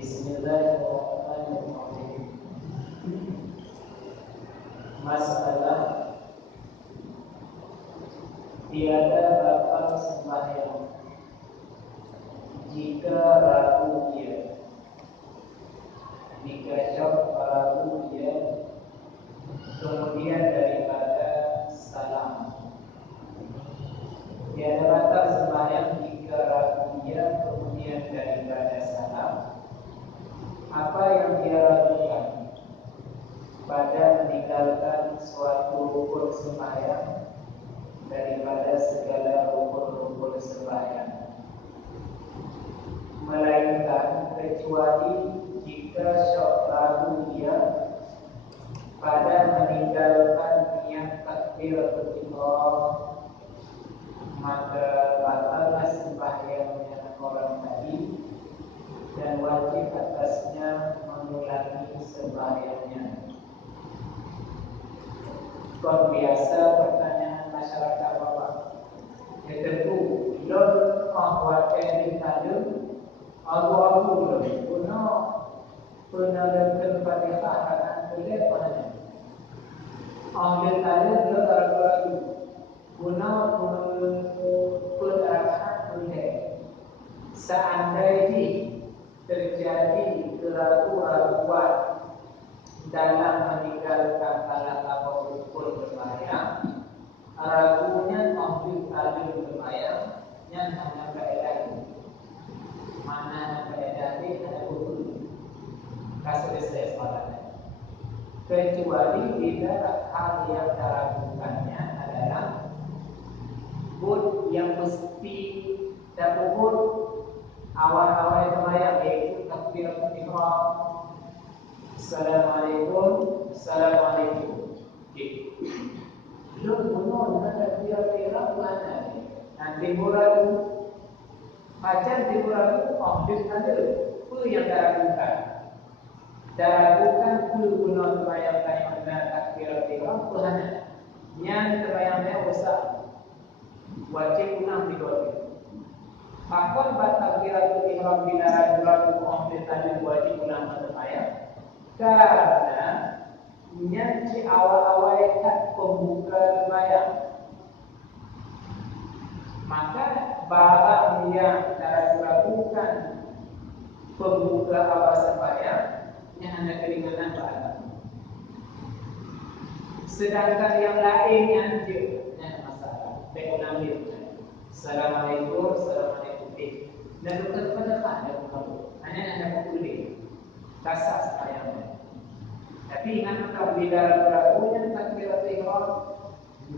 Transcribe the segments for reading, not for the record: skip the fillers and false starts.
Bismillahirrahmanirrahim. Masalah tiada batal sembahyang jika ragu ia, jika syok ragu ia, kemudian daripada salam. Tiada batal sembahyang jika ragu ia, kemudian daripada salam. Apa yang dia ragukan pada meninggalkan suatu rukun sembahyang daripada segala rukun-rukun sembahyang, melainkan kecuali jika syok ragu dia pada meninggalkan niat takbiratul ihram, maka batallah sembahyangnya orang tadi dan wajib atasnya mengulangi sembahyangnya. Kalau biasa pertanyaan masyarakat bapak, ya tentu lon ahwatkan di tadum abu-abu lon guna penalakan Fatihah akan boleh mana ahli tadum lon ragu-ragu guna penalakan boleh. Seandainya terjadi keraguan dalam meninggalkan salah satu rukun sembahyang, ragunya maksud tadi sembahyang yang hanya keadaan mana keadaan ini ada rukun kasus soalannya, kecuali bila hal yang diragukannya adalah bud yang mesti terpukul awal-awal sembahyang, yaitu takbiratul ihram. Assalamualaikum, assalamualaikum. Lu guna takbiratul ihram mana ni? Nanti muradu, macam di muradu, objek ada. Apa yang diragukan? Diragukan tu guna sembahyang kalimat takbiratul ihram mana? Yang sembahyangnya usah wajib ulang dua. Maka takbiratul ihram bila ragu-ragu objek tadi wajib ulang sembahyang. Karena nyanyi awal-awal kat pembuka sembahyang, maka barang yang ragu-ragukan pembuka awal sembahyang yang ada keringanan barang. Sedangkan yang lain yang tidak masalah. Berulang dia. Assalamualaikum, assalamualaikum. Dan bukan ada pun hanya ada pulih kasar sembahyang. Tapi ingat kalau bila ragu-ragunya takbiratul ihram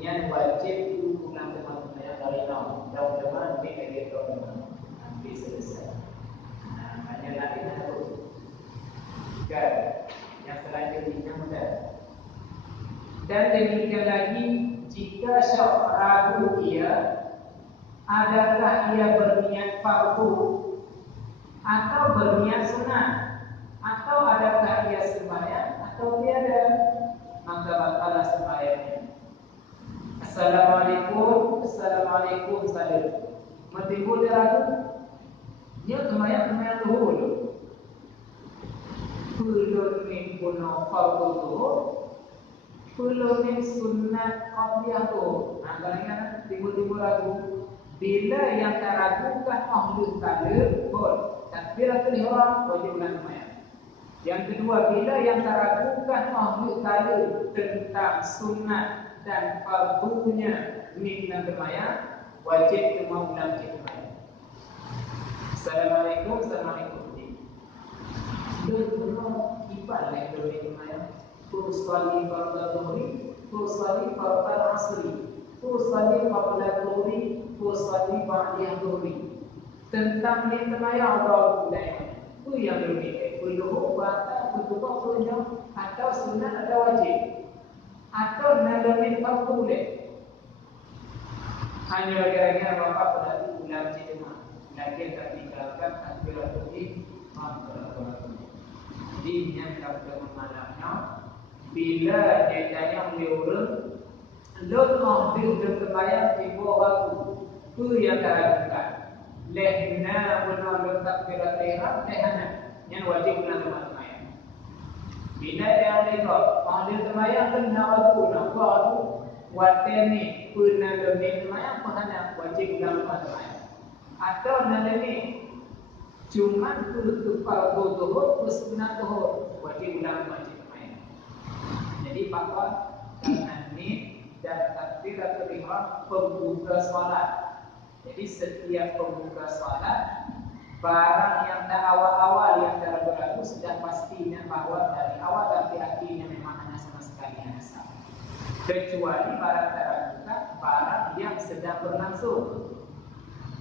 yang wajib ulang teman-teman yang dari nol. Teman-teman ini kayak gitu nanti selesai. Nah, hanya lagi harus kan yang selanjutnya mudah. Dan demikian lagi jika syok ragu ia, adakah ia berniat fardu atau berniat sunnah, atau adakah ia sembahyang atau tiada, maka batallah sembahyangnya. Assalamualaikum, assalamualaikum salam. Matimbul dia ragu, dia sembahyang dulu. Belum ni guna fardu dulu, belum ni sunnat qabliyah tu. Nah, kadang-kadang timbul ragu. Bila yang teragukan ahlul kalam, takbiratul ihram wajib ulang sembahyang. Yang kedua, bila yang teragukan ahlul kalam tentang sunnat dan fardunya nikmat sembahyang, wajib semua ulang sembahyang. Assalamualaikum, assalamualaikum. Dulu ibad yang boleh sembahyang. Tusalli fardhu dhuhri, tusalli fardhu asri, tusalli qabla dhuhri, tusalli ba'da dhuhri. Tentang ni sembahyang atau lain. Itu yang berbeza. Kulluhu batal, kulluhu sunna, atau sunnah atau wajib, atau nalamin fardu boleh. Hanya gara-gara bapak pada ulang jemaah, lagi tak tinggalkan takbiratul ihram. Jadi yang kita mengalaminya, bila jadinya diurut, lon ambil berbayar di bawah itu yang teragukan. Lehna benar takbiratul ihram lehana. Yang wajib ulang semayang. Bila yang mereka panggil semayang kena aku nak buat tu wajib ni pernah lebih semayang pahana wajib ulang semayang. Atau nanti ni cuma tukar dohor terus kena dohor wajib ulang semayang. Jadi pakar karena ni dan takbiratul ihram pembuka solat. Jadi setiap pembuka solat barang yang dah awal-awal yang dah ragu-ragu sudah pastinya bahawa dari awal sampai akhirnya memang hanya sama sekali hanya sama. Kecuali barang teragukan barang yang sedang berlangsung.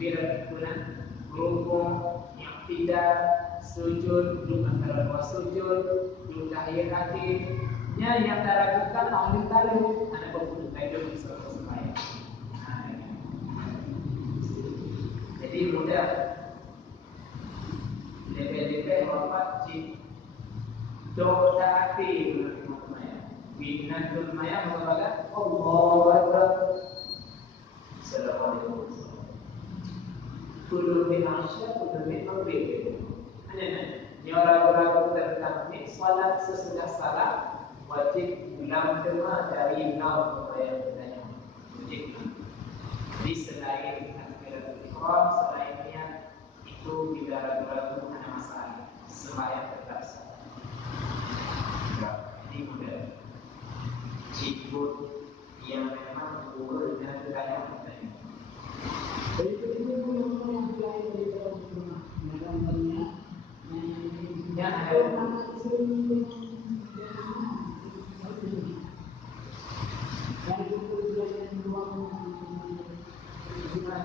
Bila bulan berhubung yang tidak sujud belum antara dua sujud belum tahiyat akhirnya yang teragukan tahun kali ada berbulu itu bisa sembahyang. Jadi mudah lebih-lebih wajib doa hati binatul maya mengatakan Allahu Akbar. Assalamualaikum. Kullu min asya kullu min mabrik. Ini orang-orang tentang ini salat sesudah salat wajib ulang tema dari enam yang bertanya. Wajib. Di selain takbiratul ihram selainnya itu bila ragu-ragu ada masalah sembahyang tetap sah. Ini mudah. Jika yang memang guru dan bertanya.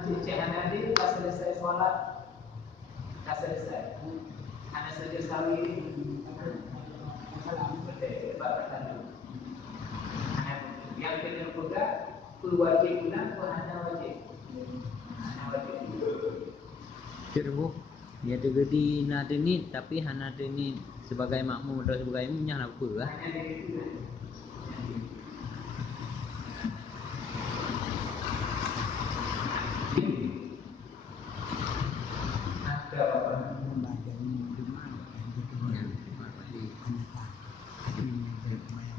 Cik nanti dah selesai solat, dah selesai. Hanya saja sekali yang kena juga kewajiban hanya wajib. Cikgu, dia ada gedi nak ni tapi hana ada ni sebagai makmum atau sebagai imam yang apa lah.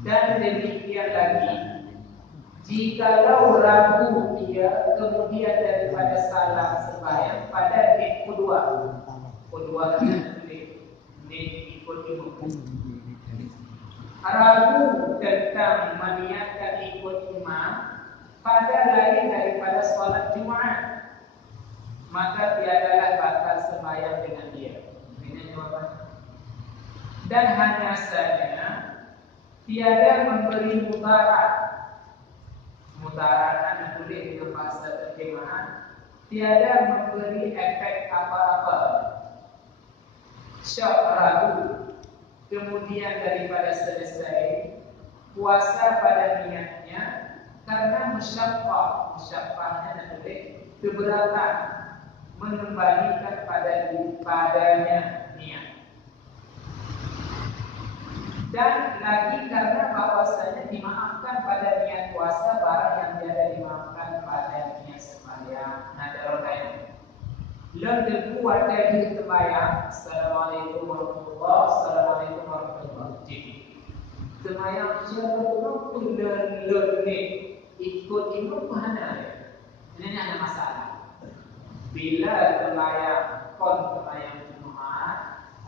Dan demikian lagi, jikalau ragu dia kemudian daripada salah sembahyang pada net kedua net ikut imam. Ragu tentang meniatkan ikut imam pada lain daripada solat Jumaat, maka tiadalah batal sembahyang dengan dia. Ini jawapan. Dan hanya saja tiada memberi mudarat. Mudarat boleh dengan bahasa terjemahan. Tiada memberi efek apa-apa. Syak ragu. Kemudian daripada selesai puasa pada niatnya karena musyaffah. Musyaffahnya boleh keberatan mengembalikan padanya niat. Dan lagi karena bahwasanya dimaafkan pada niat puasa barang yang tiada dimaafkan pada niat sembahyang. Ada orang Lalu ada di sembahyang. Assalamualaikum warahmatullahi wabarakatuh. Assalamualaikum warahmatullahi wabarakatuh. Sembahyang secara pelan-pelan ikut imam mana? Ini ada masalah. Bila sembahyang Jumaat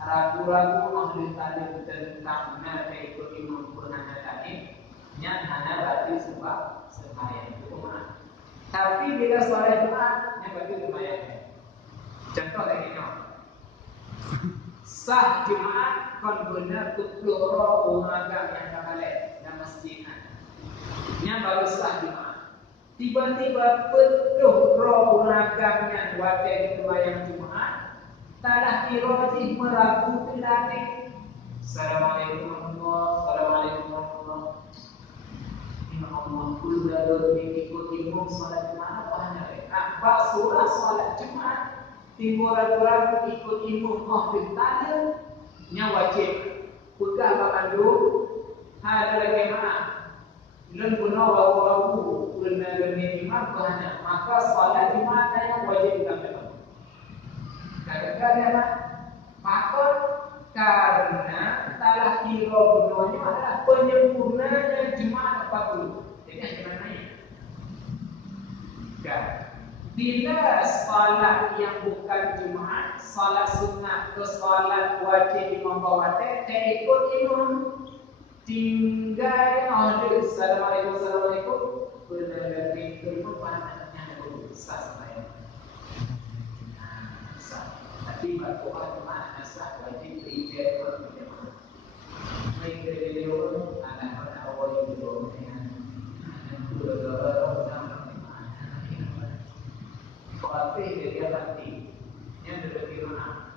ragu-ragu ahli talim tentang nak ikut imam pernah tadi, yang hanya berarti sebab sembahyang Jumaat. Tapi bila solat Jumaat, yang berarti sembahyang. Contoh lagi no. Sah Jumaat kon benar tutloro umaga yang kabale dan masjid. Yang baru sah Jumaat. Tiba-tiba penuh roh umaga yang wajib sembahyang Jumaat. Tadah kirojih meragu telani. Assalamualaikum warahmatullahi wabarakatuh. Imam Allah kullu ikut imam solat Jumaat apa hanya? Bak surah solat Jumaat timur ragu-ragu ikut imam mahfid tanya nya wajib pegang bakandu ada lagi maaf lun guna wawu guna geni imam bahana maka solat Jumaat yang wajib dilakukan. Kadang-kadang pakon gunanya adalah penyempurnaan Jumaat 40. Jadi macam mana ni? Kan? Bila salat yang bukan Jumaat, salat sunat atau salat wajib imam bawatir, tak ikut imam. Tinggal ada Assalamualaikum. Benar-benar itu panasnya ada besar saya. Tapi berdoa cuma asal wajib beribadah berjamaah. Mereka beliau anak awal itu dengan Kuatih dia hati yang bagaimana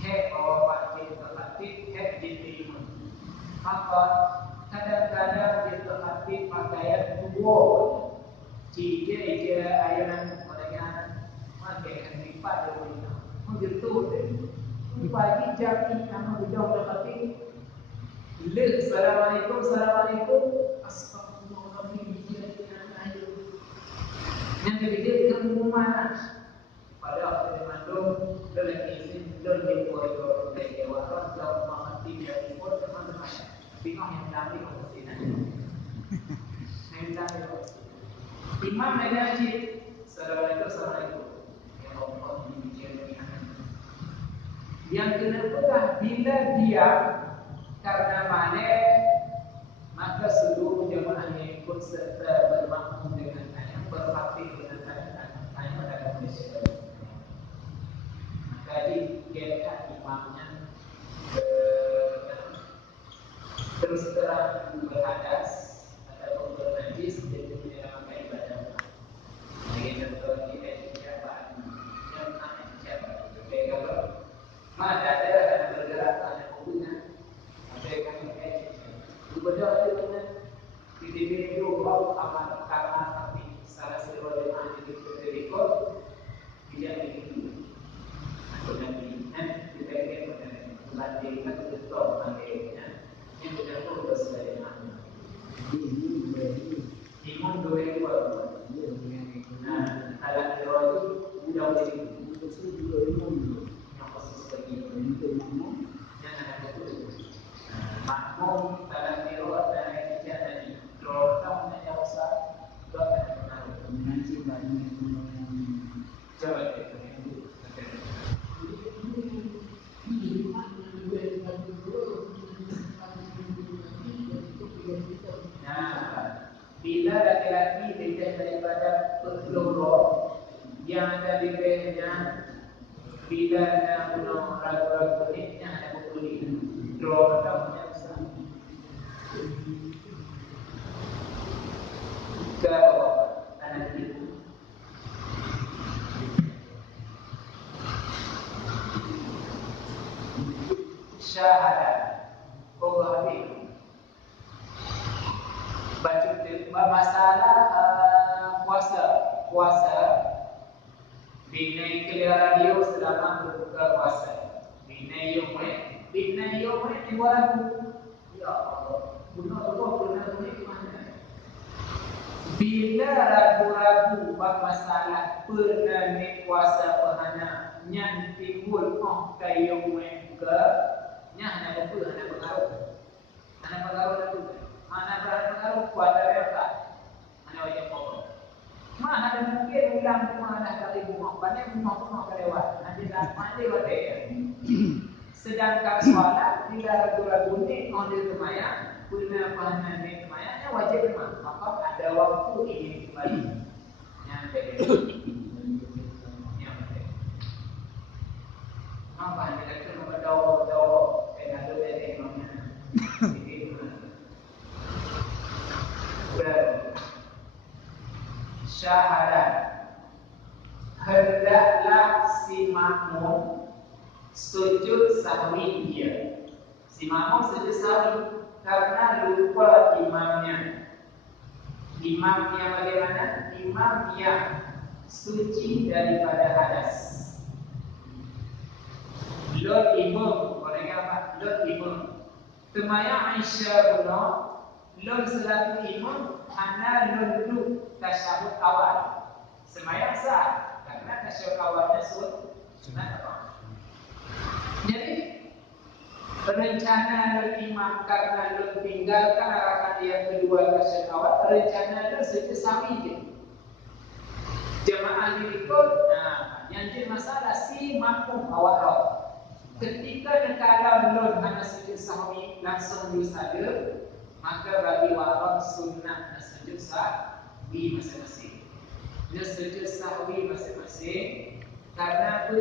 hek awak hati hek diterima. Maka kadang-kadang dia hati pakaian dua. Jika ayanan mereka makan lipat dulu. Begitu deh. Pagi jam ini nama bidang hati. Assalamualaikum, assalamualaikum. Astagfirullahaladzim. Yang ketiga keumuman. Pada waktu di Bandung, lelaki izin lebih koridor dari Jawa jauh mengerti dari pun teman-teman. Bingung yang nanti konsinan. Yang nanti konsinan. Imam mengaji. Assalamualaikum. Ya Allah dibicara. Yang kedua bila dia karena malam maka seluruh jemaah yang ikut serta bermakmum dengan ayam berfatih dengan ayam adalah Malaysia. Maka jika imamnya terus terang berhadas atau bernajis jadi tidak memakai ibadah. Jadi contoh kita siapa yang akan siapa? Kalau mana ada bergerak ada hubungan. Kepada kita di video bau amat karena tapi salah satu orang yang direkod dia begini. Aku nanti kita akan membandingkan betul angkanya yang sudah terus dari mana. Imun dua ekor. Nah, alat teror itu sudah jadi yang khusus bagi makmum yang ada itu. Makmum dalam dirawat dan kerja tadi terutama yang besar doa dan menaruh mengaji banyak coba bila laki-laki dekat daripada peluru yang ada di lehernya bila ada bunuh ragu-ragu ini yang ada bukuli terutama kalau anak itu syahadat Qur'an baca masalah puasa binai ke radio selama berbuka puasa binai yomwe di walaupun ya Allah guna Allah guna mana bila ragu-ragu bab masalah pernah ni kuasa pahana yang timbul kai yomwe ke nya hana apa hana pengaruh tu mana pengaruh kuasa mereka hana wajib apa mana ada mungkin ulang mana kali bunga banyak bunga kelewat nanti dah mandi wate sedangkan solat bila ragu-ragu ni ondil semaya pernah pahana ni semayanya wajib memang maka ada waktu ingin kembali yang apa yang kita nak berdoa dengan doa imamnya syahadat hendaklah si makmum sujud sahwi dia. Si makmum sujud sahwi karena lupa imamnya. Imam yang bagaimana? Imam yang suci daripada hadas. Lord imam, orang apa? Lord imam. Temaya Aisyah guna, Lord selaku imam, hanya Lord duduk tasyahud awal. Semayang sah, karena tasyahud awalnya sunat apa? Jadi pada rencana imam karena tinggalkan rakaat yang kedua tasyahud awal, rencana sejak sami je. Jemaah diikut, yang jadi masalah si makmum awal. Ketika nekala belum hanya sujud sahwi langsung disadar, maka bagi warab sunnah sujud sahwi masing-masing. Sujud sahwi masing-masing karena apa?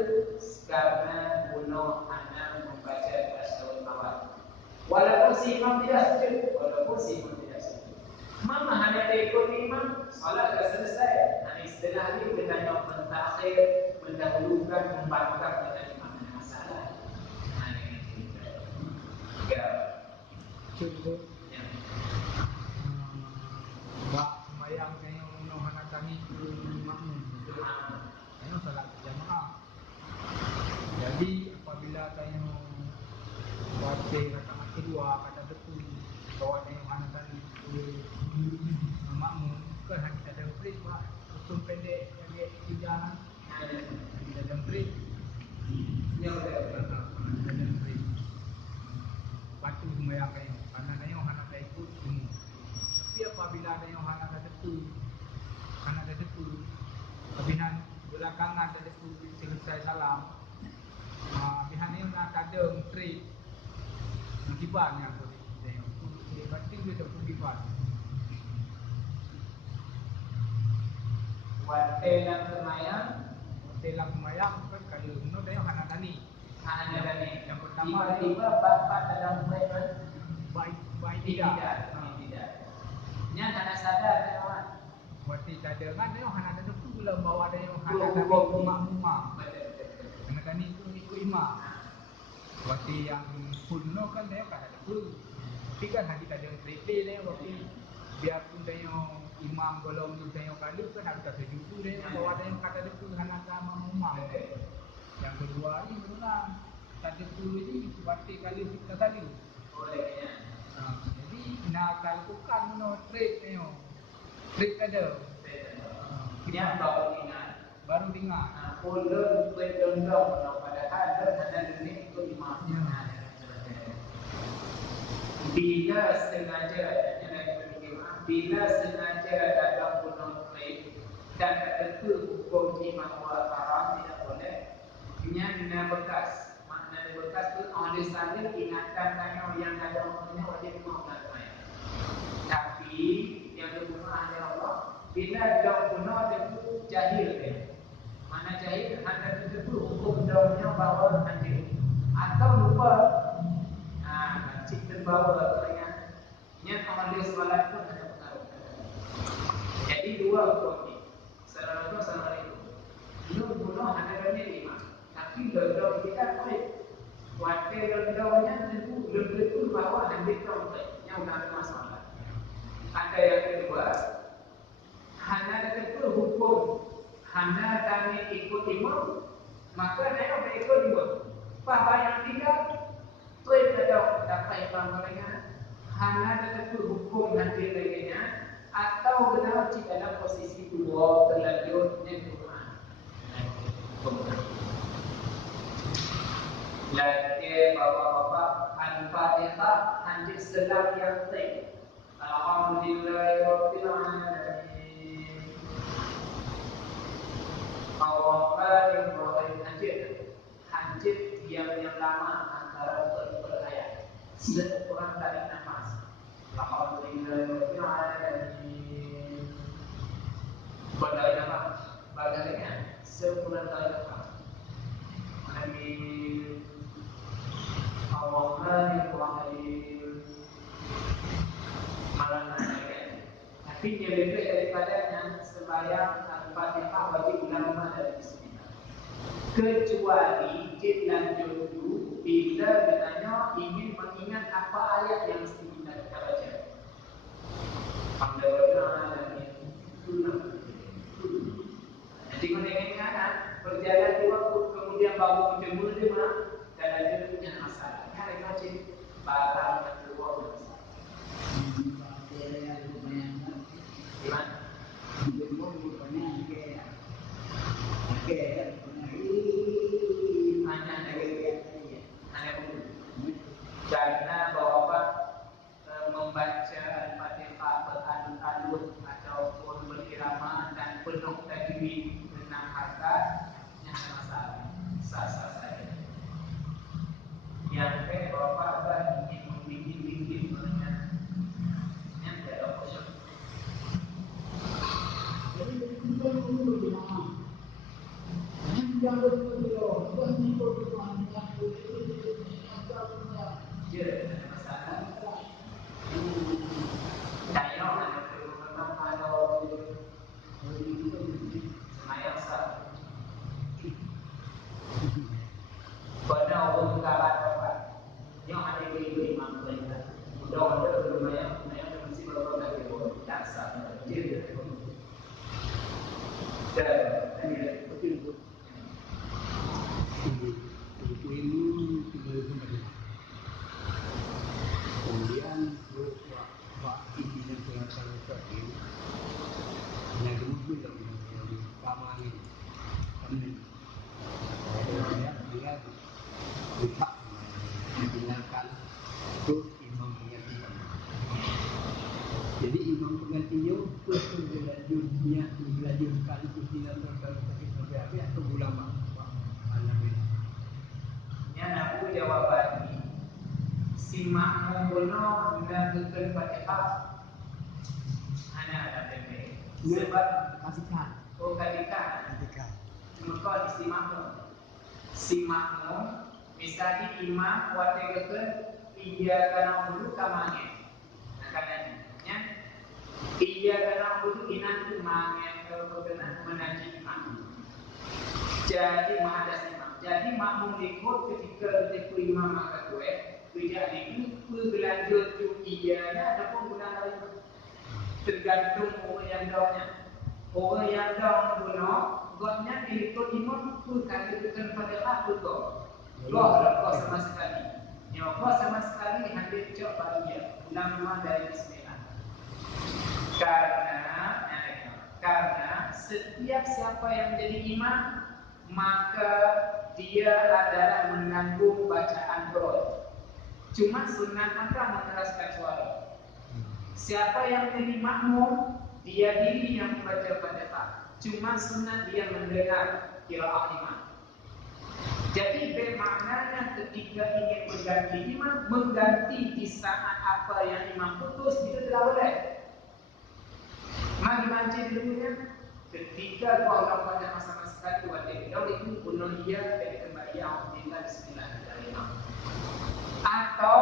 Karena guna hanya membaca tasyahud awal. Walaupun si imam tidak sujud, Mama hanya ikut imam, salat dah selesai. Nah, istilah ini kita yang mentakhir, mendahulukan, membangkang dengan imam masalah. Nah, ini ya. Cukup. Bak sembahyang yang nak kami ke makmum. Ayo salat berjamaah. Jadi apabila kamu baca rakaat kedua kata betul bahwa kamu anak tadi makmum kan hanya ada break pak, usul pendek yang dia ada break. Yang ada break. Patuh sembahyang kamu karena kamu anak tak ikut semua. Tapi apabila kamu anak ada betul, apabila belakangan ada betul selesai salam. Bihan ni nak ada menteri Mungkiban yang boleh kita berarti dia tak mungkiban. Watelam semayang kan kalau no dia hana tani. Yang pertama tiba-tiba bapak dalam mereka baik tidak. Nya hana sadar kawan. Berarti cadangan dia hana ada tu pula bawa dia hana tani makmumah. Hana tani itu ikut imam. Berarti yang kuno kan dia kan ada tu. Tapi kan hadis ada replay dia berarti biarpun dia imam belum tu dia kali kan ada sejutu dia bawa dia kata ada tu hana sama makmumah. Yang kedua ni benar tadi dulu ni berarti kali kita tadi. Olehnya. Jadi nak lakukan no trade ni. Trade ada. Yang baru ingat. Ulun berdondong padahal ada dunia itu imamnya. Bila sengaja dalam gunung trade dan tertentu hukum imam wal haram tidak boleh. Nya bekas. Makna bekas tu oleh saling ingatkan kamu yang ada umumnya wajib mengamalkan. Tapi yang kedua ada Allah bila daun guna itu jahil dia. Mana jahil hanya itu hukum daunnya bawa anjing atau lupa. Cik terbawa katanya. Nya oleh solat pun ada pengaruh. Jadi dua hukum ni. Assalamualaikum. Lu guna hanya dari lima. Tapi daun kita boleh. Wakil daunnya tentu betul bawa anjing daun yang ada masalah. Ada yang kedua, hanya itu hukum, hanya kami ikut imam, maka saya ikut imam. Apa yang tidak, tu yang dapat imam mereka. Hanya itu hukum nanti lainnya, atau benar jika dalam posisi dua terlanjur yang Quran. Lagi bapak-bapak Al-Fatihah hanya selang yang tinggi. Alhamdulillahirabbil alamin. Ar-Rahmanir-Rahim. Hajat yang lama antara ayat. Seukuran dari nafas. Alhamdulillahirabbil alamin. Badai nafas. Badainya seukuran dari nafas. Amin. Ar-Rahmanir-Rahim. Malam naik. Tapi dia lebih daripadanya sembahyang Al-Fatihah wajib ulama dan bismillah. Kecuali lanjut dulu bila katanya ingin mengingat apa ayat yang mesti kita baca. Alhamdulillah. Nanti kalau ingin ingat berjalan di waktu kemudian baru berjemur dia dan lanjut punya masalah. Hari wajib barang yang keluar masalah. Karena bahwa membaca Al-Fatihah beralun-alun ataupun berirama dan penuh tajwid dengan harkat yang masalah sah-sah saja. Yang kedua ingin membimbing dengan yang tidak khusyuk. Jadi kita perlu berdoa. Yang jangan berdoa, bukan itu berdoa yang Ya, ada masalah. Saya ada perlu kalau semayang sah. Pada orang karat apa? Yang ada di imam mereka. Sudah ada lumayan mesti berdoa lagi. Tak sah. Dia. Dan ini betul. Buku ini sudah kembali. Kemudian Pak Pimpinan Pengacara Tadi yang kemudian yang utama ini kami dia berhak dibenarkan untuk imam penggantinya. Jadi imam penggantinya itu dilanjutkan pimpinan Pengacara Tadi sampai habis atau ulama. Yang aku jawaban ini si makmum bono melakukan Fatihah anak bebek sebab kasihkan kadikan maka si makmum misalnya imam watakan iya kana dulu kamane nakanya iya kana dulu inatu mange kalau kena menaji imam jadi mahadas imam. Jadi makmum ikut ketika itu imam maka tidak itu berlanjut ianya ataupun guna lain. Tergantung orang yang daunnya. Orang yang daun guna, godnya ikut imam pun kali bukan Fatihah pun Loh sama sekali. Nyoba sama sekali hampir cok bahagia. Ulang-ulang dari bismillah. Karena setiap siapa yang jadi imam maka dia adalah menanggung bacaan Quran. Cuma sunat maka mengeraskan suara. Siapa yang jadi makmum, dia diri yang membaca Fatihah. Cuma sunat dia mendengar qiraat imam. Jadi bermaknanya ketika ingin mengganti imam, mengganti di saat apa yang imam putus itu tidak boleh. Mari baca dulunya. Ketika kau dapat sama sekali wajib kau itu bunuh dia dari kembali yang bismillahirrahmanirrahim. Atau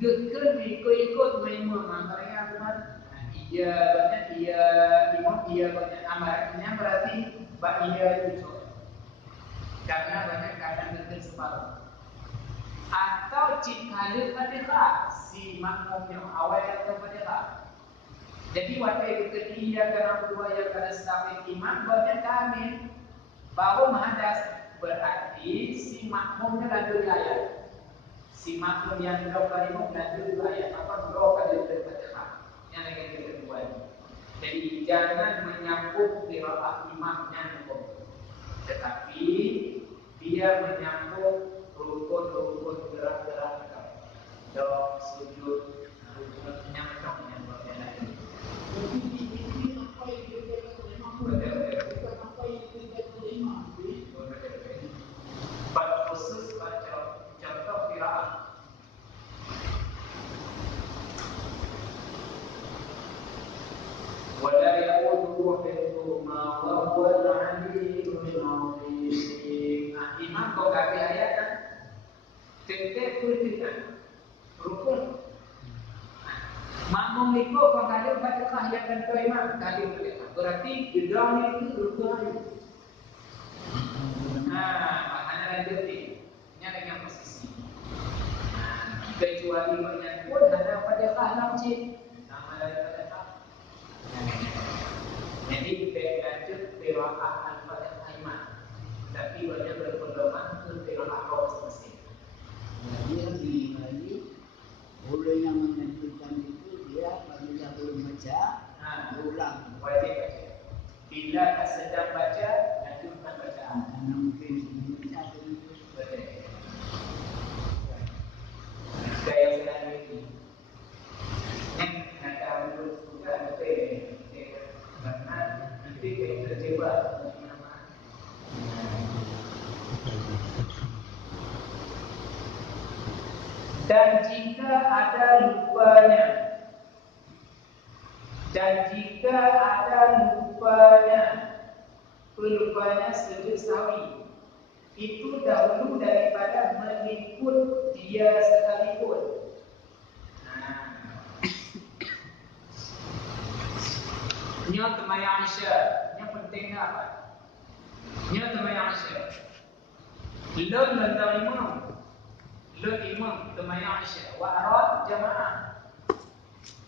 geker ikut memang mereka cuma iya imam iya banyak amarnya berarti iya itu karena banyak kadang geker separuh. Atau jika Fatihah si makmumnya awal yang Fatihah. Jadi waktu ketiga karena kedua yang kada setafik imam banyak kami baru mahadas berarti si makmumnya lanjut ayat. Si makmum yang berapa imam lanjut ayat apa berapa kali Fatihah yang akan kita buat. Jadi jangan menyambung qiraat imam yang hukum, tetapi dia menyambung rukun gerak-gerak doa sujud rukun nyambung yang berbeda. Ini apa yang dikerjakan oleh makmum, bukan apa yang dikerjakan oleh imam. Pada khusus contoh qiraat. Wala ya'uduhu hifdhuhuma wa huwal 'aliyyul 'azim. Nah, imam kau ganti ayat kan? Tetap kan? Rukun. Makmum ikut kau kali Fatihah yang kan imam kali Fatihah. Berarti gedangnya itu rukun. Nah, maknanya lanjut ni. Ini ada yang posisi. Kecuali banyak pun ada Fatihah namcit. Nama dari Fatihah. Jadi berlanjut qiraat al-Fatihah imam. Tapi banyak berpedoman ke qiraat roh semestinya. Dia di orang yang menentukan itu dia apabila belum baca, ulang. Wajib baca. Bila sedang baca, lanjutkan bacaan. Karena mungkin sebelum baca itu Dan jika ada lupanya, pelupanya sujud sahwi, itu dahulu daripada mengikut dia sekalipun. Nya temayang Aisyah, nya penting apa? Nya temayang Aisyah. Lem imam temayang Aisyah wa arad jamaah.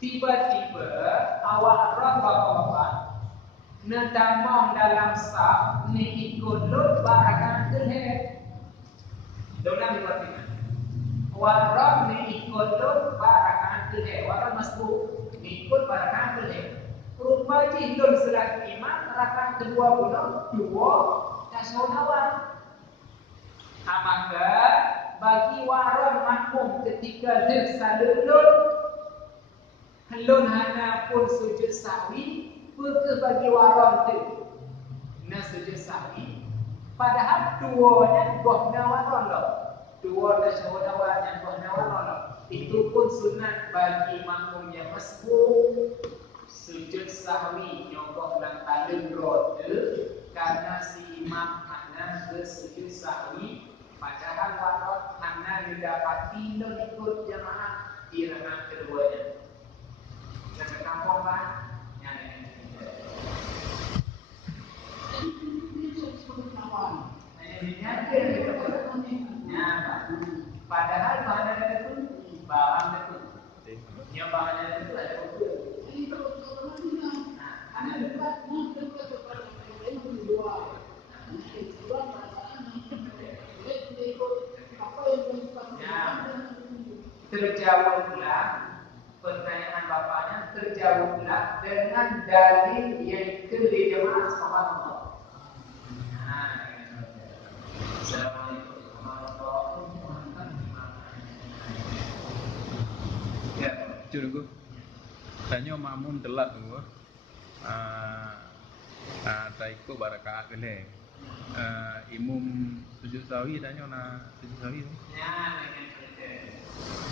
Tiba-tiba awak arad bapak-bapak nedamang dalam saf ni ikut lut barakan kelih. Dona diperhatikan. Warab ni ikut lut barakan kelih. Warab masbuk ni ikut barakan kelih. Rupa jilun selat imam rakaat kedua pula dua tasyahud awal. Maka bagi waran makmum ketika tersalulun helun hana pun sujud sahwi, ke bagi waran tu na sujud sahwi, padahal duanya gohna waran lah, dua tasyahud awal dan gohna waran lah. Itu pun sunat bagi makmum yang masbuk sujud sahwi nyogoh dan talun roda karena si imam hana bersujud sahwi, padahal warat hana didapati dan ikut jamaah di rakaat keduanya. Jangan kampung kan? Padahal bahan itu barang itu, yang bahan itu ada ukur. Terjawablah pertanyaan bapaknya, terjawablah dengan dalil yang kedua jemaah subhanallah. Assalamualaikum warahmatullahi wabarakatuh. Ya, Tunggu. Tanya makmum telat tu. Tak ikut barakaat kelih. Imam sujud sahwi tanya nak sujud sahwi tu. Ya,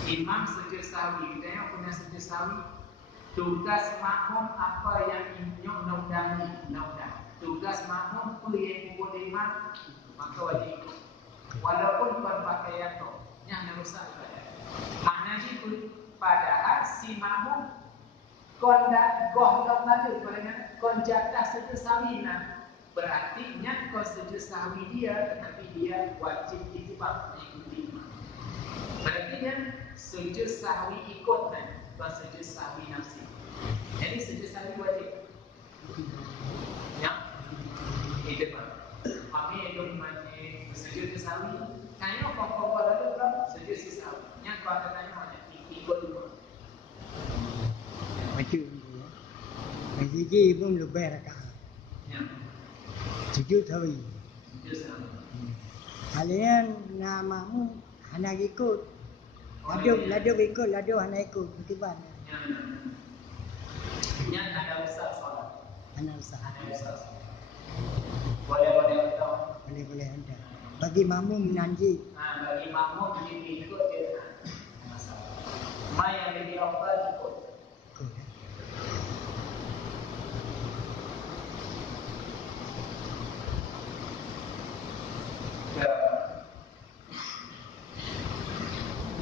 imam sujud sahwi, kita yang punya sujud sahwi, tugas makmum apa yang imam nak tugas makmum pun yang ikut imam, maka wajib ikut. Walaupun berpakaian tu, yang merusak ibadah. Maknanya itu, padahal si makmum kondak gohlok tadi, konjatah sujud sahwi nak, berarti nya kon sujud sahwi dia, tetapi dia wajib itibak mengikuti imam. Berarti kan sujud sahwi ikut kan, bukan sujud sahwi nafsi. Jadi sujud sahwi wajib. Ya, itu pak. Kami itu majlis sujud sahwi. Kayaknya kau ada berapa sujud sahwi? Yang kau ada tanya mana? Ikut dulu. Macam Masjid pun lebih rakaat. Ya. Sujud sahwi. Sujud sahwi. Kalian namamu hanya ikut. Ladu ikut, ladu hanya ikut. Ketiban. Yang ada usah solat. Hanya usah. Boleh tahu. Boleh ada. Bagi makmum nanti. Bagi makmum jadi ikut dia. Masalah. Mai yang lebih afdal ikut. Ikut.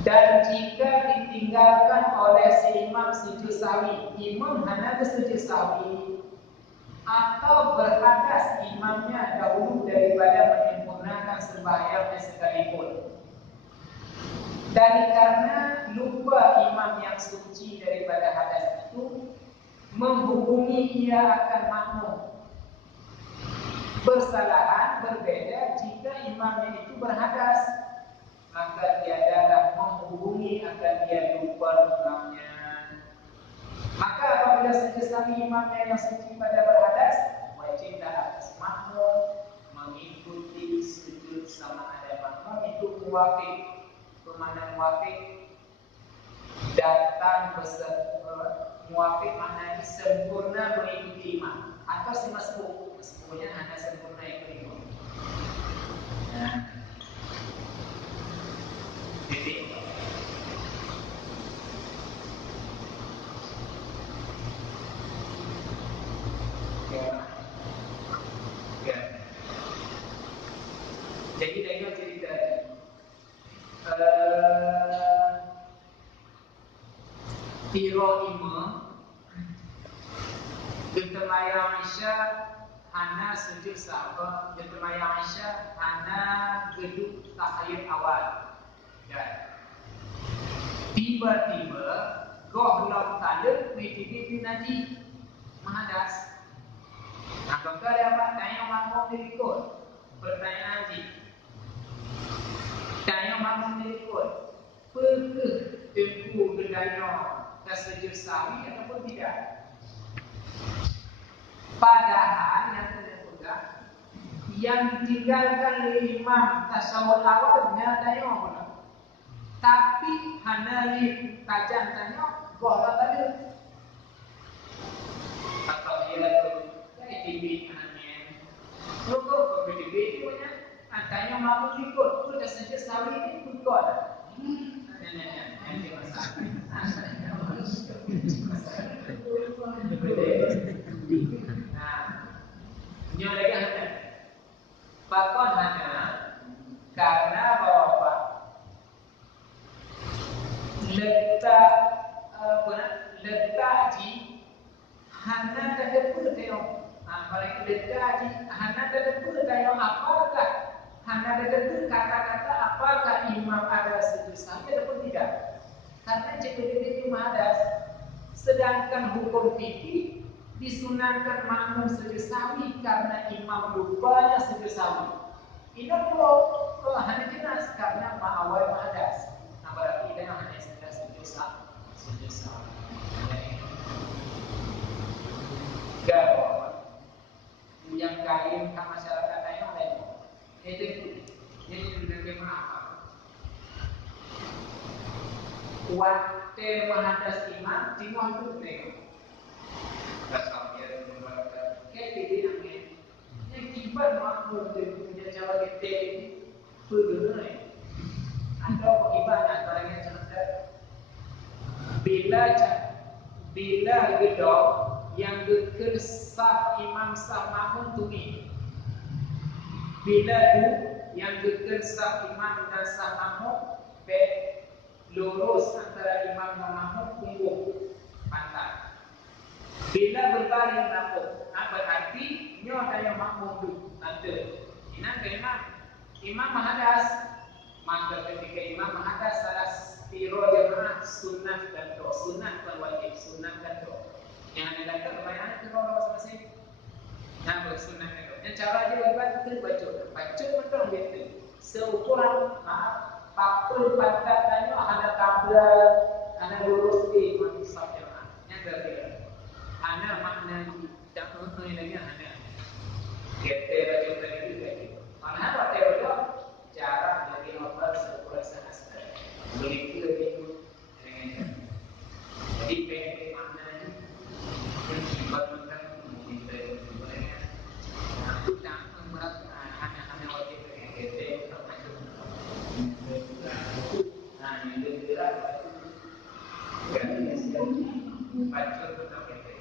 Dan jika ditinggalkan oleh si imam sujud sahwi, imam hanya bersujud sahwi atau berhadas imamnya dahulu daripada menyempurnakan sembahyangnya sekalipun, dan karena lupa imam yang suci daripada hadas itu menghubungi ia akan makmum, bersalahan berbeda jika imamnya itu berhadas, maka dia adalah menghubungi akan dia lupa imamnya. Maka apabila sujud sahwi imamnya yang suci pada berhadas, wajiblah atas makmum mengikuti sujud sama ada makmum itu muwafiq. Bermakna muwafiq datang beserta muwafiq maknanya sempurna mengikuti imam, atau si masbuk, masbuknya hanya sempurna ikut imam. Jadi Tiro imam Gentemaya Aisyah hana sujud sahwa, Gentemaya Aisyah hana gedung tahayat awal. Dan tiba-tiba gohlok talib mitibi naji mahadas. Nah, kalau apa? Tanya makmum dirikut. Pertanyaan haji. Tanya makmum dirikut. Perkah tempuh gedanya tersujud sahwi ataupun tidak? Padahal yang terdekat yang ditinggalkan oleh imam tasawuf awalnya tanya apa? Tapi hanya di kajian tanya bola tadi. Atau dia tu kayak TV hanya. Rokok TV itu punya. Tanya makmum ikut. Tu dah sejak sahwi ini ikut. Nanti masalah. Ini lagi hanya pakon hanya karena bapak letak di hanya ada pertanyaan. Paling letak di hanya ada pertanyaan apakah hanya ada kata-kata apakah imam ada sujud sahwi ataupun tidak? Karena jika itu mahadas, sedangkan hukum fikih disunahkan makmum sujud sahwi karena imam lupanya sujud sahwi. Ini kalau hanya jelas karena awal mahadas. Nah, berarti ini hanya sekedar sujud sahwi. Gak yang kain ke masyarakat yang lain. Itu bagaimana apa? Waktu mahadas imam tinggal itu tengok. Sampai membaca kayak ini yang kibar makmum punya cara kita bergerak atau kibar antaranya cerita bila gedor yang geker saf imam saf makmum tumi bila tu yang geker saf imam dan saf makmum lurus antara imam dan makmum punggung pantat. Bila berbaring lapuk, berarti nyo ada makmum tu nanti. Inang ke imam mahadas. Maka ketika imam mahadas salah tiro jemaah sunnah dan do, sunnah dan wajib, sunnah dan do. Yang ada kata kebanyakan itu kalau masing-masing. Nah, bersunnah dan do. Yang cara dia baca betul betul. Seukuran pakul pantatnya ada tabel, ada lurus di manusia jemaah. Yang berbeda. Hanya makna tak mengenai lagi hanya kita baca tadi lagi. Mana waktu itu cara lagi novel seukuran sangat begitu begitu dengan jadi pendek makna menyebabkan kita boleh aku tak memberat hanya wajib dengan kita termasuk nah yang berat kan baca tentang kita.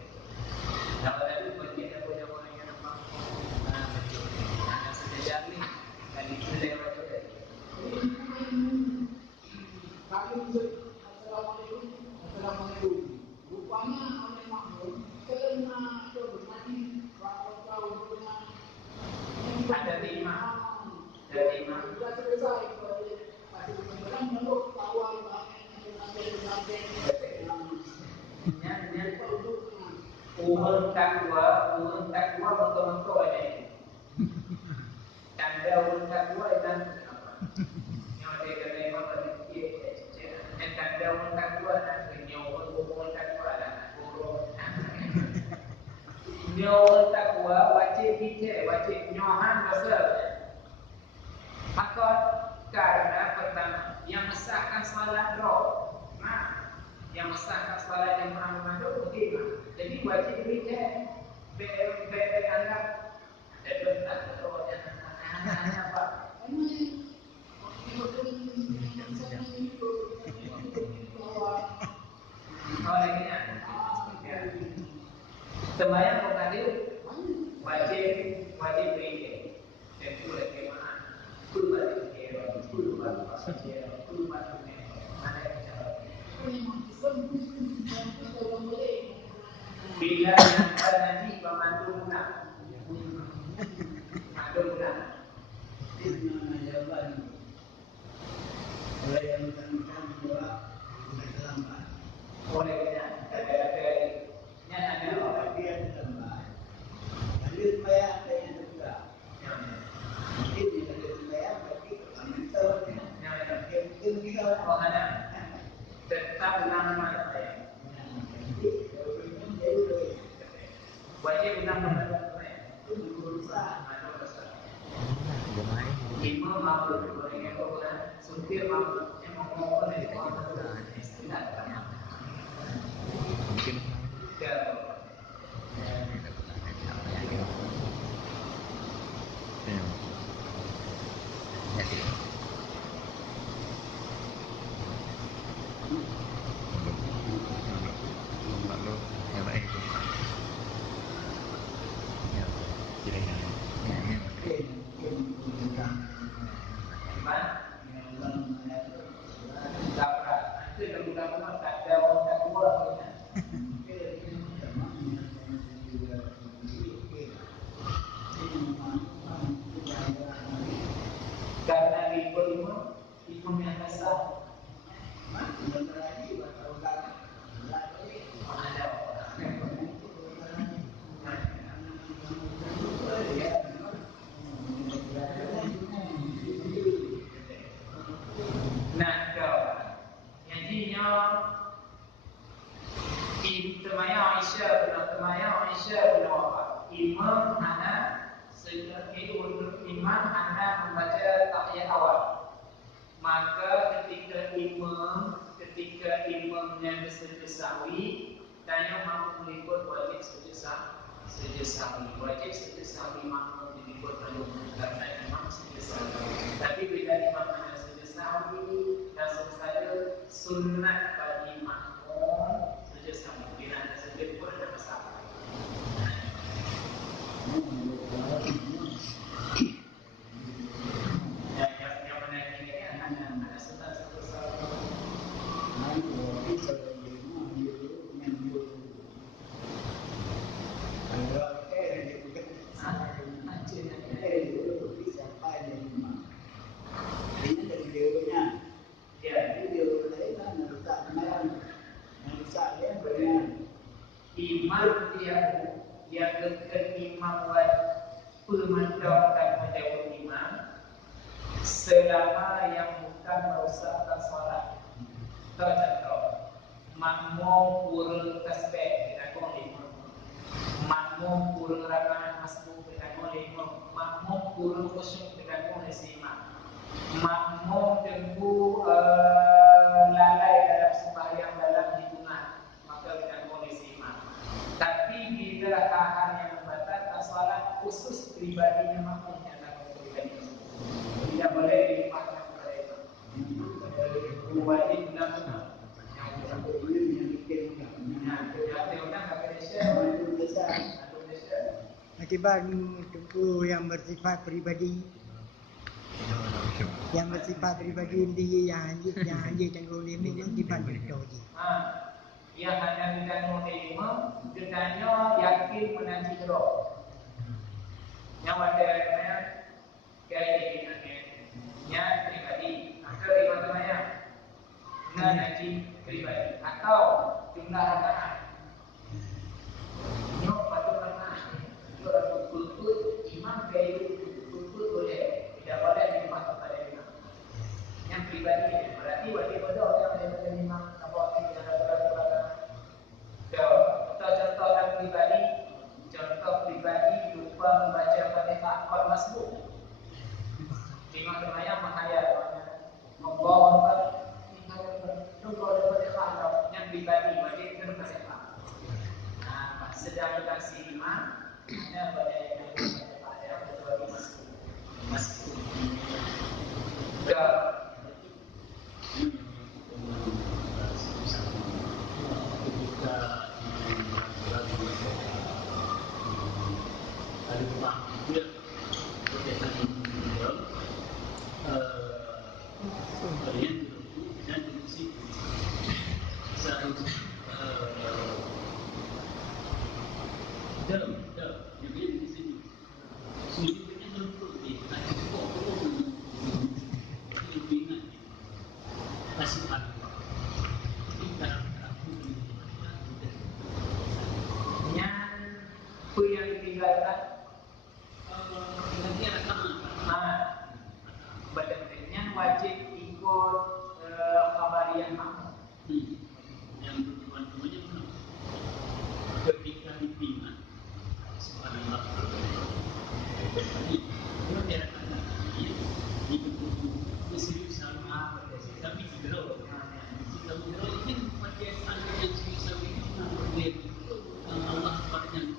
Kalau tadi bagian yang punya orang yang nampak ada sejajar ni dan itu lewat juga. Assalamualaikum. Rupanya oleh makmum kerana bermati kau dengan Ada lima. Sudah selesai kasih pembelajaran menurut kawan Umur takwa betul-betul ada itu. Tanda umur takwa itu apa? Yang ada kata imam berfikir, dan tanda umur takwa dan umur takwa adalah buruk. Umur takwa wajib kita, wajib nyohan besar. Maka karena pertama yang mesahkan salat roh, yang mesahkan salat yang mahu bagaimana? Jadi wajib kita beranggap ada bentar atau hanya apa? Olehnya, sembahyang berkali wajib berikan. Dan itu bagaimana? Kurban mana yang cara? Bila yang nanti pemandu guna. Mandu guna. Ini nama jawaban. Oleh yang bukan jawab, sudah terlambat. Olehnya ada yang ada Kalau dia terlambat, ada sembahyang ada yang juga. Mungkin dia ada sembahyang, tapi kalau kita mungkin kita wahana tetap nama saya. Wajib nama saya. Imam mampu orang yang orang supir mampu yang mau dari orang tidak. Mungkin karena imam yang besar nah kau jadinya Temaya Aisyah bin wafat. Imam anak untuk imam anak membaca tahiyat awal. Maka ketika imamnya bersujud sahwi, tanya makmum mengikut wajib sujud sahwi. Wajib sujud sahwi makmum mengikut karena imam sujud sahwi. Tapi bila imam ada sujud sahwi, langsung saja sunat bagi makmum sujud sahwi. Bila ada sujud pun ada masalah. Yang menaiki ini ada sunat sujud sahwi. Imam dia imam buat pemandang dan menjawab imam selama yang bukan merosakkan solat. Contoh, makmum kurang tasbih dengan imam, makmum kurang rakaat masbuk dengan imam, makmum kurang khusyuk dengan imam, makmum tengku lalai dalam sembahyang dalam hitungan, maka dengan kondisi imam. Tapi bila hal yang membatalkan solat khusus pribadinya makmum yang akan pribadi, tidak boleh dilimpahkan kepada imam. Wajib benar-benar. Akibat tubuh yang bersifat pribadi, dia yang hanya tanggung limit yang akibat berdoa. Yang hanya ditanggung imam, kenanya yakin menanti roh. Yang ada kayak ini, yang pribadi, atau di mana nanti pribadi, atau jumlah rakaat. Nyok patut rakaat. Kalau betul imam kayak betul boleh, tidak boleh dilimpah kepada imam. Yang pribadi berarti wajib berdoa yang daripada imam. Contoh pribadi lupa membaca Fatihah awal masbuk. Imam terbayang menghayal membawa yang pribadi wajib kena Fatihah. Nah, sedangkan si imam hanya pada yang masbuk. bagian makmum. Yang kedua-duanya pun ketika diterima, subhanallah. Kalau dia akan itu serius sama, tapi jujur, ini pakai standar yang serius sama ini. Allah banyak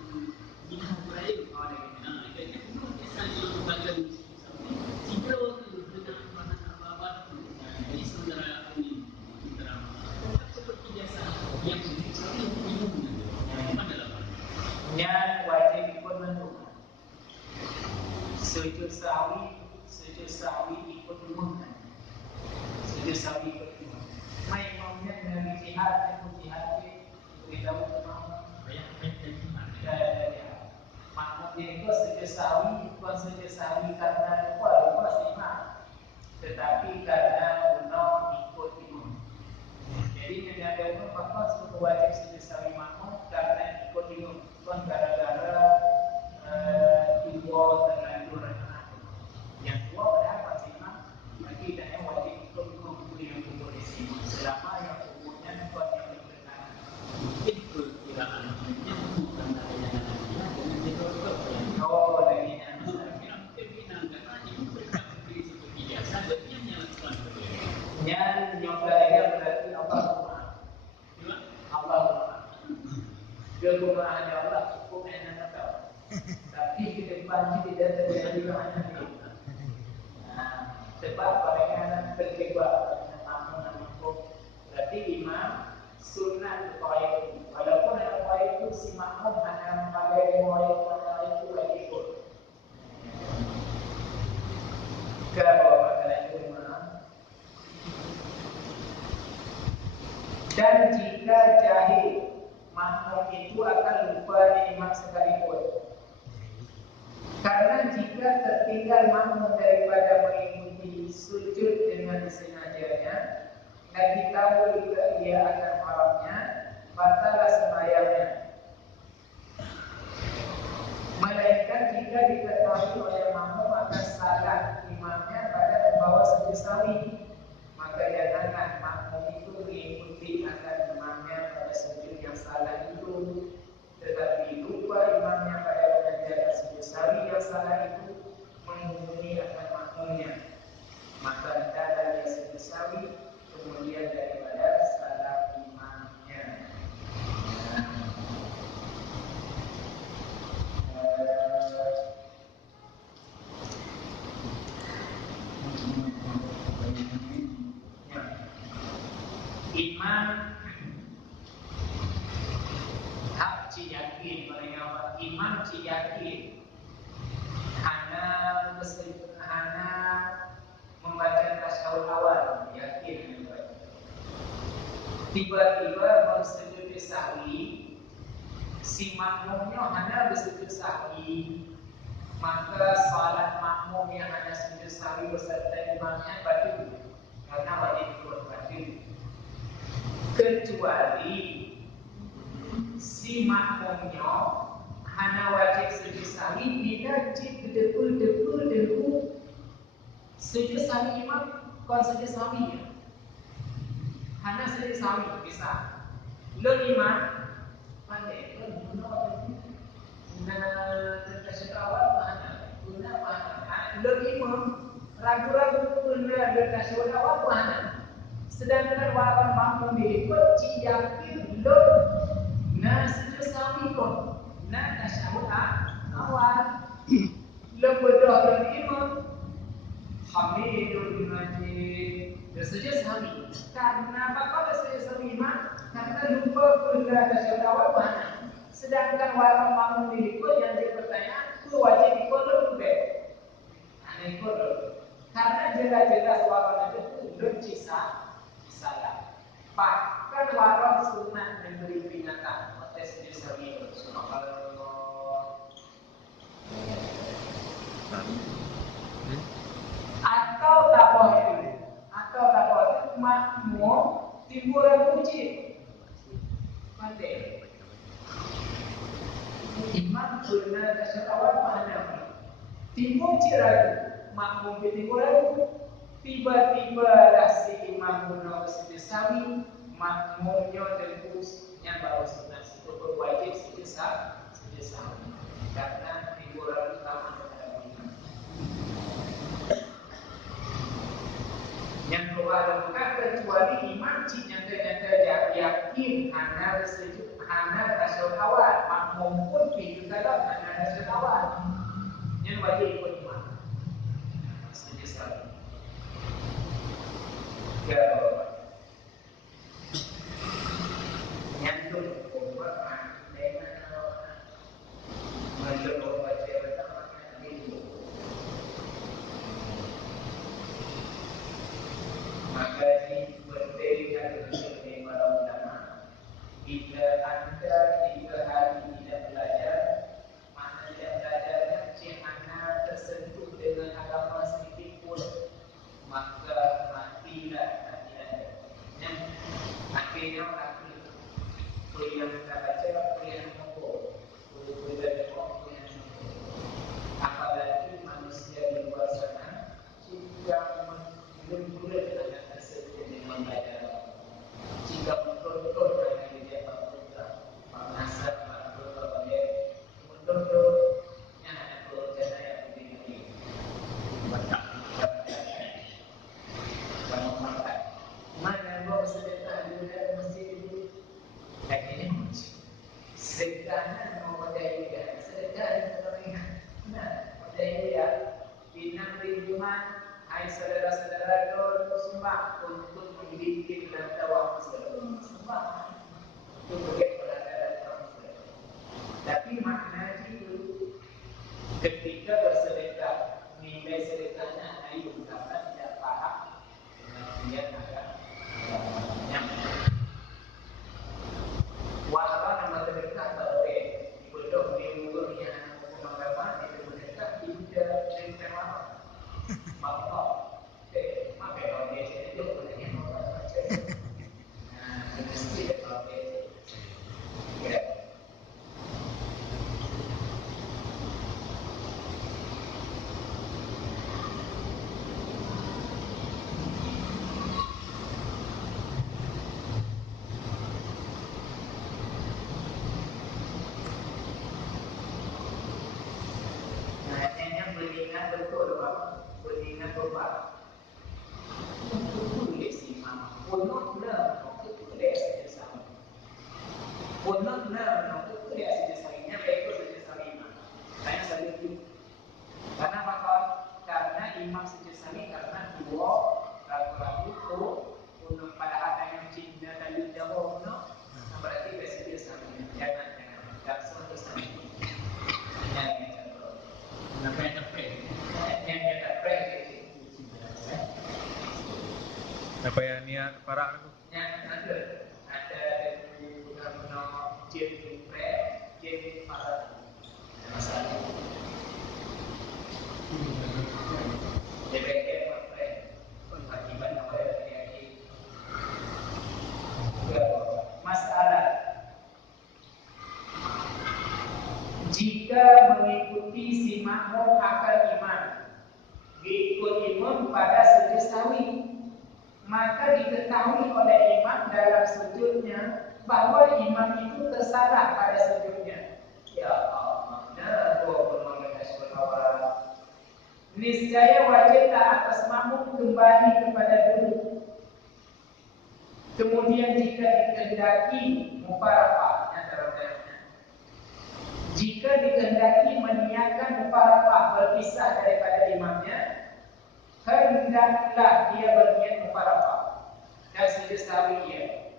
minat beraya kepada kita. Jadi itu kesan yang bagian jika waktu dengan bahan apa-apa, jadi saudara ini seperti biasa yang sering bingung pada lapan. Yang wajib ikut menentukan. Sujud sawi ikut umumkan. Sujud sawi ikut umum. Mai imamnya dengan jihad beritahu kemana. Makmum itu sujud sawi, bukan sujud sawi karena lupa imam, tetapi karena guna ikut imam. Jadi yang ada umum maka suku wajib sujud sawi makmum karena ikut imam, bukan gara-gara dua terlanjur anak. Yang dua padahal masih imam, tapi tidak wajib ikut imam yang kubur di sini. Selama yang kuburnya bukan yang berkenaan. Itu perkiraan yang bukan ada yang Oh, dari yang yang nyobanya berarti Allah Tuhan. Allah Tuhan. Kekurangannya Allah cukup enak tahu. Tapi ke depan tidak terjadi macam itu. Sebab mereka terjebak dengan makmum. Berarti imam sunat upaya itu. Walaupun upaya itu si makmum hanya memakai upaya itu lagi ikut. Kalau makanan itu imam. Dan jika jahil, makmum itu akan lupa di imam sekalipun. Karena jika tertinggal makmum daripada mengikuti sujud dengan disengajanya, lagi tahu juga ia akan haramnya, batallah sembahyangnya. Melainkan jika diketahui oleh makmum akan salah imamnya pada membawa sujud sawi, maka janganlah makmum itu mengikuti akan imamnya pada sujud yang salah itu, tetapi lupa imamnya pada mengerjakan sujud sawi yang salah itu menghubungi akan makmumnya, maka hendaklah dia sujud sawi kemudian daripada salah imamnya. Imam hak ciyakin mereka imam ciyakin hana membaca tasyahud awal yakin tiba-tiba bersujud sahwi si makmumnya hana bersujud sahwi, maka salat makmum yang hanya sujud sahwi beserta imamnya batil karena wajib ikut batil. Kecuali si makmumnya hanya wajib sujud sahwi bila cik betul-betul sujud sahwi imam kon sujud sahwi hanya sujud sahwi bisa lo imam pandai lo guna terkasihawat mana guna mana lo imam ragu-ragu guna terkasihawat mana. Sedangkan waran makmum diikut cik yakin lo na sujud sahwi kon na tasyahud awal lo berdoa dengan imam hamidul majid sujud sahwi karena apa sujud sahwi imam karena lupa guna tasyahud awal mana. Sedangkan waran makmum diikut yang dia bertanya tu wajib ikut lo bukan ikut lo karena jelas-jelas waran itu lo cisah salah. Bahkan walau sunat memberi peringatan atas sujud sahwi. Subhanallah. Atau tak makmum timbul puji. Pandai. Imam guna tasyahud awal mana? Timbul ragu. Makmum timbul ragu. Tiba-tiba lah si imam guna sedia sawi, makmumnya tembus yang baru sebelah situ berwajib sedia sawi. Karena hiburan utama kepada imam. Yang keluar bukan kecuali imam nyata-nyata yakin hana sejud hana rasul awal, makmum pun juga dalam hana rasul awal. Yang wajib ikut imam. Sedia sawi. Yang tu buat menurut baca pertama itu. Maka ini berbeda dengan para ulama. Bila anda 3 hari tidak belajar, mana tidak belajarnya, cihana tersentuh dengan agama sedikit pun, maka matilah hati anda. Akhirnya mati. Kuliah kita baca, kuliah nombor, kuliah nombor. Apalagi manusia di luar sana jika belum dengan tersedia dengan belajar, jika betul-betul dengan dia betul-betul mengasah betul-betul dia betul-betul yang ada pekerjaan yang begini banyak banyak makan mana bawa sedekah di dalam masjid itu akhirnya sedekah mau pada dia sedekah yang terpenting pada dia bina lingkungan. Hai saudara-saudara doa sumbang untuk memiliki dakwah Muslim. Sumbang untuk berada dalam Muslim. Tapi makna itu ketika bersedekah, nilai sedekahnya ayu karena tidak paham pengertian agama. Walaupun nama sedekah boleh dibodoh diukur yang hukum agama itu sedekah tidak sedekah Allah. Mak kalau dia jadi tu boleh orang macam. Mesti kalau dia. Ya. Yang beringat betul Pak. Beringat Bapak. Boleh si mama. Ponok na, aku boleh saja sama. Ponok na, aku boleh saja saminya. Baiklah saja sami imam. Saya selalu itu. Karena apa? Karena imam saja sami karena dua ragu-ragu itu untuk pada hati yang cinta dan jauh no. Berarti saja sami. Jangan. Tak semua bersama. Jangan. Nampak. Yang dapat Apa yang niat para aku? yang ada guna jenis jenis para masalah. DPR partai akibat apa yang terjadi. Masalah jika mengikuti si makmum akan imam, diikut imam pada sujud sawi, maka diketahui oleh imam dalam sujudnya bahawa imam itu tersalah pada sujudnya. Ya Allah, mana dua permohonan syukur. Niscaya wajiblah atas makmum kembali kepada duduk. Kemudian jika dikehendaki mufaraqah, jika dikehendaki meniatkan mufaraqah berpisah daripada imamnya, hendaklah dia berniat mufaraqah dan sujud sawi ia.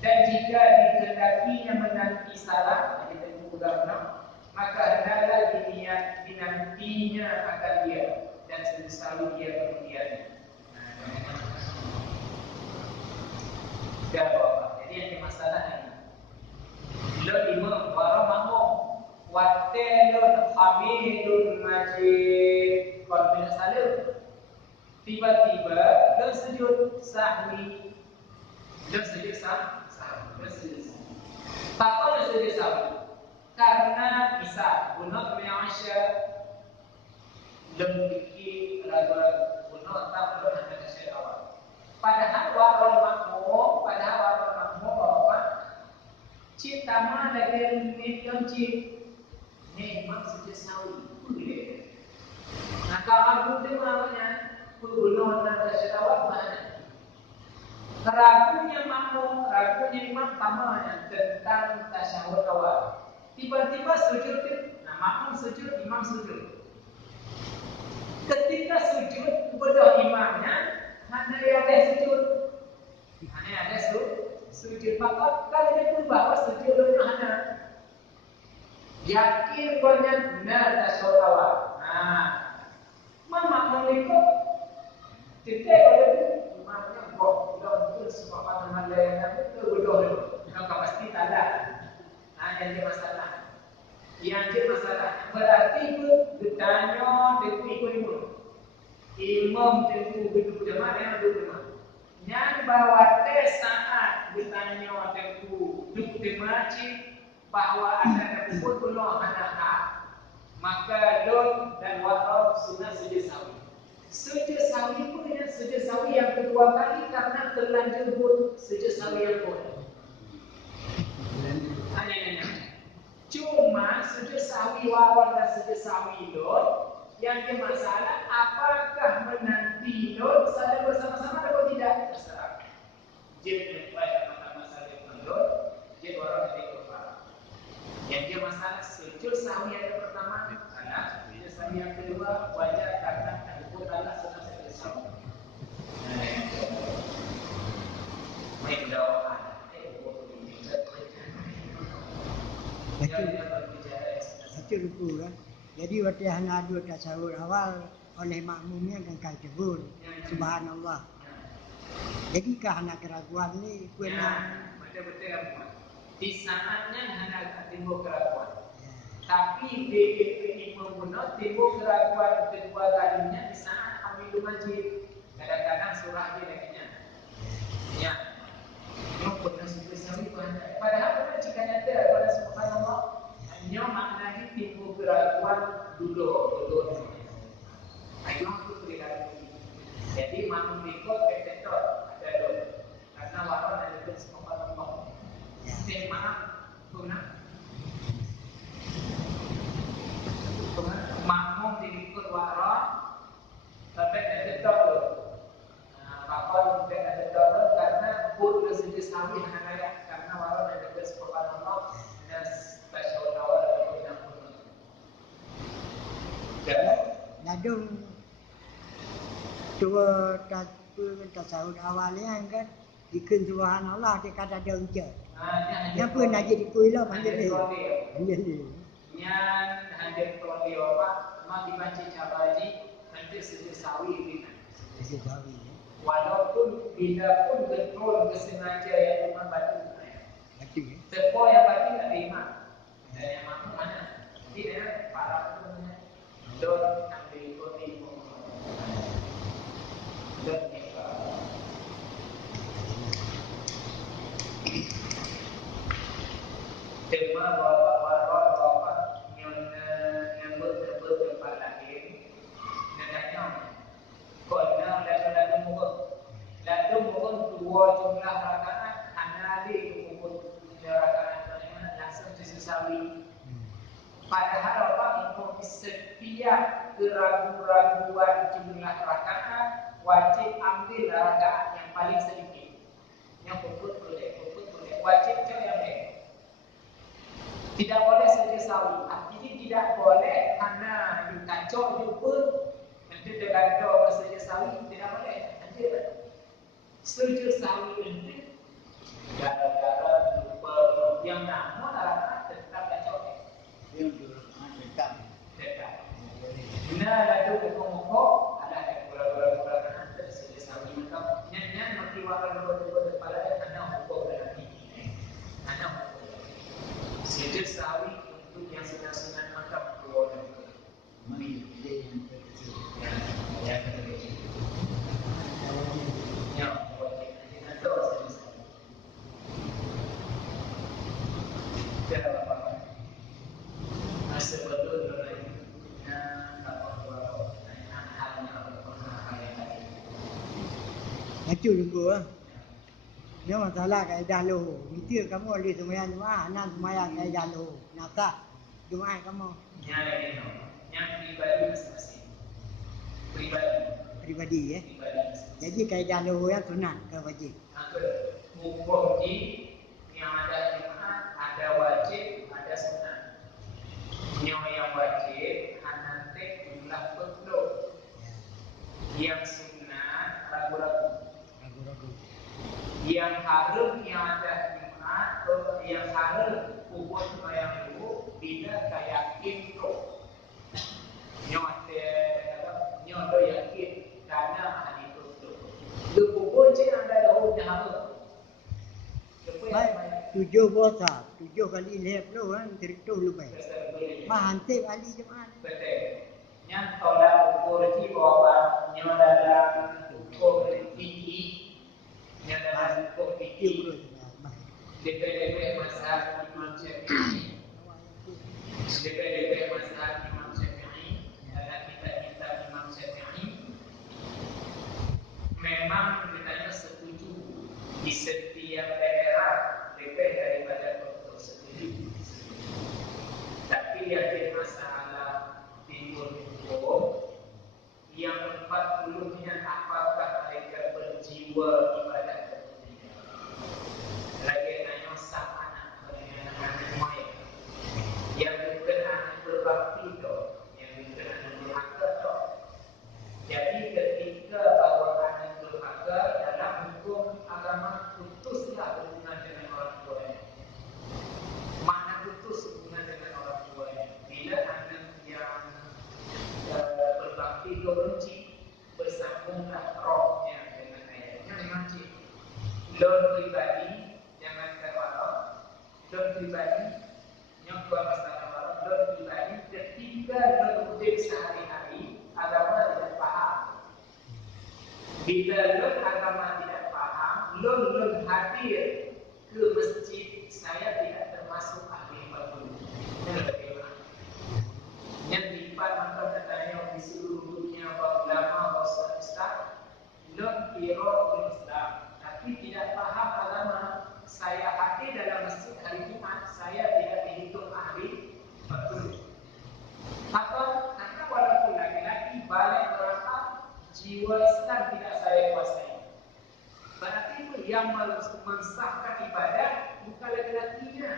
Dan jika dikehendakinya menanti salah, jadi tentu benar, maka hendaklah diniat dinantinya akan dia dan sujud sawi dia kemudian. Jadi yang masalah ini. Lo imam para makmum wattelun hamidun majid. Kalau tidak salah, tiba-tiba lo sujud sahwi. Lo sujud sahwi. Tak tahu lo sujud sahwi. Karena bisa guna punya Aisyah lebih ragu-ragu guna tak perlu Padahal waron makmum apa? Cik tama lagi minum cik. Ni imam saja sawi. Boleh. Nah kalau aku namanya puluh nak syawat mana? Ragunya makmum, ragunya imam tamanya tentang tasyahud awal. Tiba-tiba sujud, nah makmum sujud, imam sujud. Ketika sujud, betul imamnya, hanya ada sujud. Sujud. Maka kalau dia pun bahawa sujudnya hanya yakin banyak benar tasyahud awal. Nah, makmum itu tidak ada imamnya kok betul semua pandangan lain itu betul. Kalau pasti tak ada. Nah, yang masalah. Yang masalah berarti itu bertanya dengan ikut imam tentu duduk jemaah yang duduk jemaah. Yang bawa tes saat bertanya tentu duduk jemaah bahwa ada pun belum ada maka don dan wakaf sunnah sujud sawi. Sujud sawi pun yang sujud sawi yang kedua kali karena terlanjur buat sujud sawi yang kedua. Hanya. Cuma sujud sawi wawan dan sujud sawi don yang masalah apakah menanti don saling bersama-sama atau tidak? Terserah. Jadi masalah don, jadi orang nanti kepala. Yang masalah sujud sawi yang pertama adalah sujud sawi yang kedua wajar karena takut Allah sudah sujud sawi. Baik doa. Itu ruku kan. Jadi waktu hanya dua tasyahud awal oleh makmumnya kan kau jebul. Subhanallah. Jadi kerana keraguan ni betul-betul di saatnya hanya timbul keraguan. Tapi BPP membunuh timbul keraguan kedua kalinya di saat ambil majid. Kadang-kadang surah dia laginya. Ya. Mempunyai situasi pandai. Padahal benar jika nyata pada subhanallah hanya maknanya timbul keraguan dulu. Ayo itu berikan. Jadi makmum ikut betul ada dulu. Karena waron ada itu subhanallah. Maaf, benar. Makmum diikut waron tapi ada dulu. Apa mungkin ada dulu karena pun sujud sawi hanya karena waron ada itu subhanallah dan tasyahud awal itu yang benar. Nadung dua tasyahud awalnya kan ikut subhanallah dia kata dia ucap. Yang pun nak jadi kuila panggil dia. Yang hadir tolio Pak, mak dibaca cabaji nanti sujud sawi ini. Sujud sawi. Walaupun bila pun betul kesengaja yang imam batu. Batu. Sepo yang batu tak terima. Dan yang mampu mana? Tidak para punya don ambil kodi don mereka. Tema bapak yang betul tempat lahir. Nadanya kena lalu mukun dua jumlah rakaat anali mukun rakaat langsung disawi. Padahal apa itu setiap keraguan jumlah rakaat wajib ambil rakaat yang paling sedikit. Yang puput boleh, wajib yang baik. Tidak boleh sujud sawi. Artinya tidak boleh karena dikacau jumpa nanti tergantung ke sujud sawi tidak boleh. Nanti sujud sawi nanti gara-gara jumpa yang nama rakaat tetap kacau. Yang dekat. Bila ada pokok-pokok ada kurang-kurang sujud sawi maka nyanyi mati wakil betul-betul pada anak pokok dalam ini. Anak sujud sawi untuk yang sunat-sunat maka boleh. Mari dia yang terkecil. Yang terkecil. Yang wajib kita tahu sujud sawi. Secu juga. Ini masalah kaedah lohor. Kita kamu boleh sembahyang Jumaat, anak sembahyang kaedah lohor. Nak tak? Jumaat kamu. Yang pribadi masing-masing. Pribadi. Pribadi ya. Pribadi masing-masing. Jadi kaedah lohor yang sunat ke wajib. Hukum di yang ada Jumaat, ada wajib, ada sunat. Yang wajib, nanti jumlah betul. Yang sunat, ragu-ragu. Yang harum yang ada Jumaat, yang harum hukum sembahyang dulu bila yakin tu. Nyoto yakin karena hari itu. Lu hukum je ada lahu harum. Baik, 7 bosa, 7 kali lep lu kan, terituh lu baik. Mahantip kali Jumaat. Betul. Yang tolak ukur di bawah, yang dalam ukur tinggi, yang dalam ukur tinggi. DPDP mazhab Imam Syafi'i. DPDP mazhab Imam Syafi'i. Dalam kitab-kitab Imam Syafi'i. Memang ditanya setuju di setiap daerah DP daripada dokter sendiri. Tapi yang di masalah timur hukum yang 40-nya apakah mereka berjiwa ibadah atau tidak. Lagi tanya sang anak anak main yang bukan anak berbakti tu, yang bukan anak durhaka tu. Jadi ketika bahawa anak durhaka dalam hukum agama putuslah hubungan dengan orang tuanya. Mana putus hubungan dengan orang tuanya? Bila anak yang berbakti itu benci, bersambunglah rohnya dengan ayahnya dengan cik. Lon pribadi jangan terwarok. Lon pribadi nyokwa masalah warok. Lon pribadi ketika lon hidup sehari-hari agama tidak faham. Bila lon agama tidak faham, lon hadir ke masjid, saya tidak termasuk ahli ibadah. Ini bagaimana? Yang lipat maka katanya di seluruh dunia bahawa ulama bahawa Islam lon kira Islam, tapi tidak faham agama. Saya hadir dalam masjid hari Jumaat, saya tidak dihitung ahli betul. Apa? Karena walaupun laki-laki balik berapa, jiwa Islam tidak saya kuasai. Berarti itu yang mensahkan ibadah bukan laki-lakinya.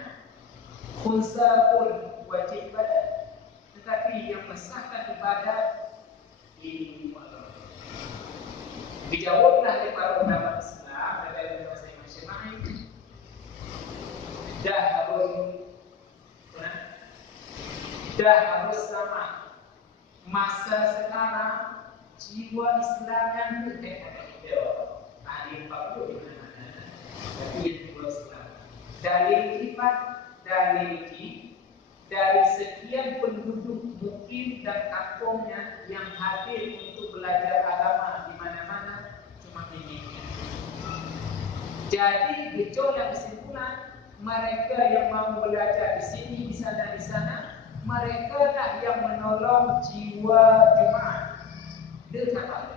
Khunsa pun wajib ibadah, tetapi yang mensahkan ibadah ilmu Allah. Dijawablah oleh para ulama Islam dari masing-masing Syafi'i. Dah harus sama. Masa sekarang jiwa Islam yang berdekat ahli 40 di mana-mana. Tapi yang jiwa Islam. Dari sekian penduduk mungkin dan kampungnya yang hadir untuk belajar agama di mana-mana cuma ini. Jadi gejolak kesimpulan mereka yang mau belajar di sini, di sana, mereka lah yang menolong jiwa jemaah. Dia kata.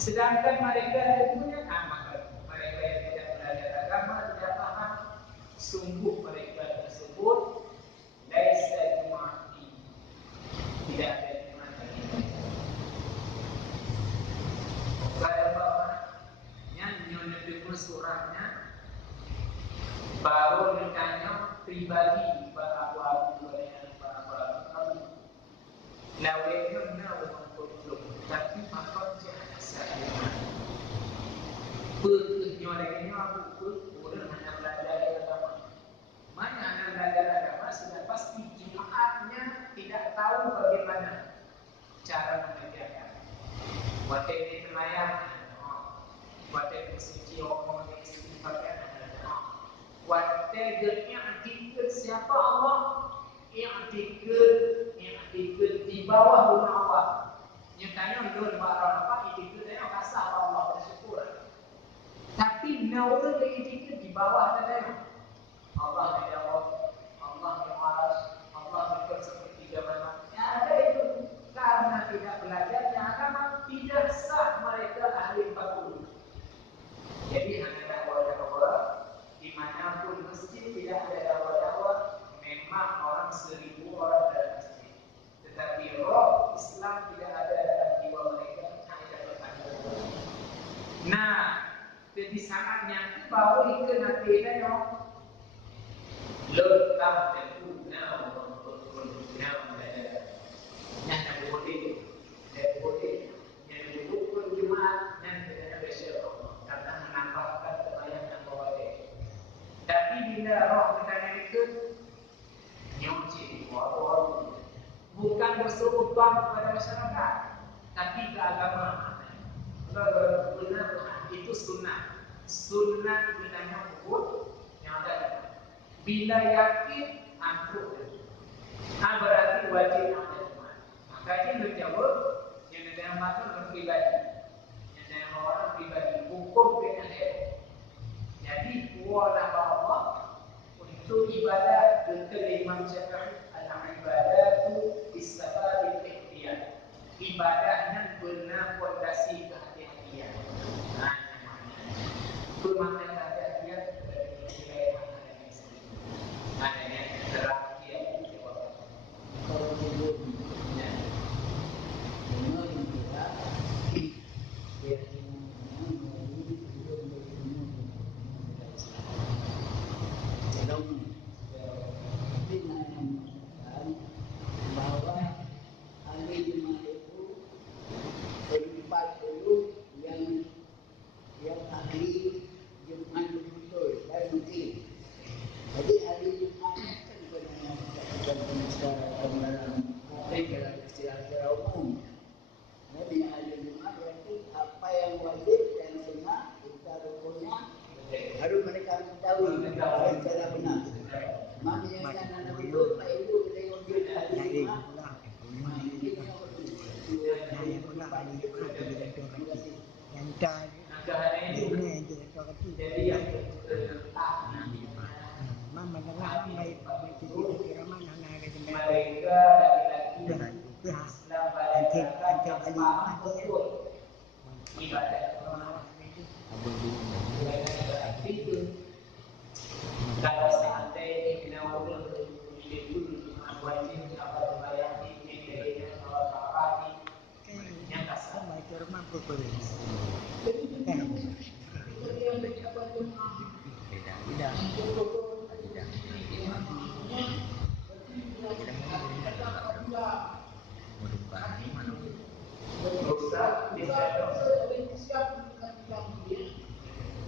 Sedangkan mereka yang punya maka mereka yang tidak belajar agama tidak faham, sungguh mereka tersebut laisa jumati, tidak ada jemaah lagi. Kalau bawa nyonya pikir surahnya baru ditanya pribadi bahawa lawetnya benar belum, tapi apa jangan saya berikutnya lagi aku boleh hanya belajar agama. Mana hanya belajar agama sudah pasti jemaatnya tidak tahu bagaimana cara mengajarkan. Waktu ini terlayang, waktu ini suci omong ini istighfarkan. Waktu i'tikad siapa Allah, i'tikad di bawah guna Allah. Yang tanya dulu apa i'tikad tanya kasar Allah bersyukur. Tapi nawa i'tikad di bawah tanya Allah menjawab, Allah yang aras, Allah berfirman seperti mana. Ada itu karena tidak belajarnya agama tidak sah mereka ahli 40. yang baru ikut nanti dah yo. Letak tentu now yang boleh yang bukan Jumaat yang kita besok karena menambahkan sembahyang yang boleh. Tapi bila roh kita ikut nyuci orang bukan bersumpah kepada masyarakat, tapi ke agama. Benar itu sunnah. Sunnah bilanya hukum yang ada. Bila yakin angkuh. Berarti wajib yang ada. Maka ini berjawab yang ada yang makan pribadi, yang ada yang orang pribadi hukum dengan jadi wala Allah untuk ibadah kata Imam Syafi'i al-ibadatu bis-sababil ikhtiyar. Ibadahnya benar fondasi kehati-hatian. Nah, itu makna kehati-hatian dari nilai mana yang ada yang terakhir jawab. Kalau belum benar juga dia bahwa hari Jumat itu berempat dulu yang ahli Jumat betul dan mungkin. Jadi hari Jumat kan bukan secara istilah secara umum. Jadi hari Jumat berarti apa yang wajib dan sunnah kita rukunnya harus mereka ketahui secara benar. Mami yang anak itu Pak Ibu tengok dia hari Jumat. Kalau seandainya kita orang itu wajib apa sembahyang ini dia kalau apa yang kasar.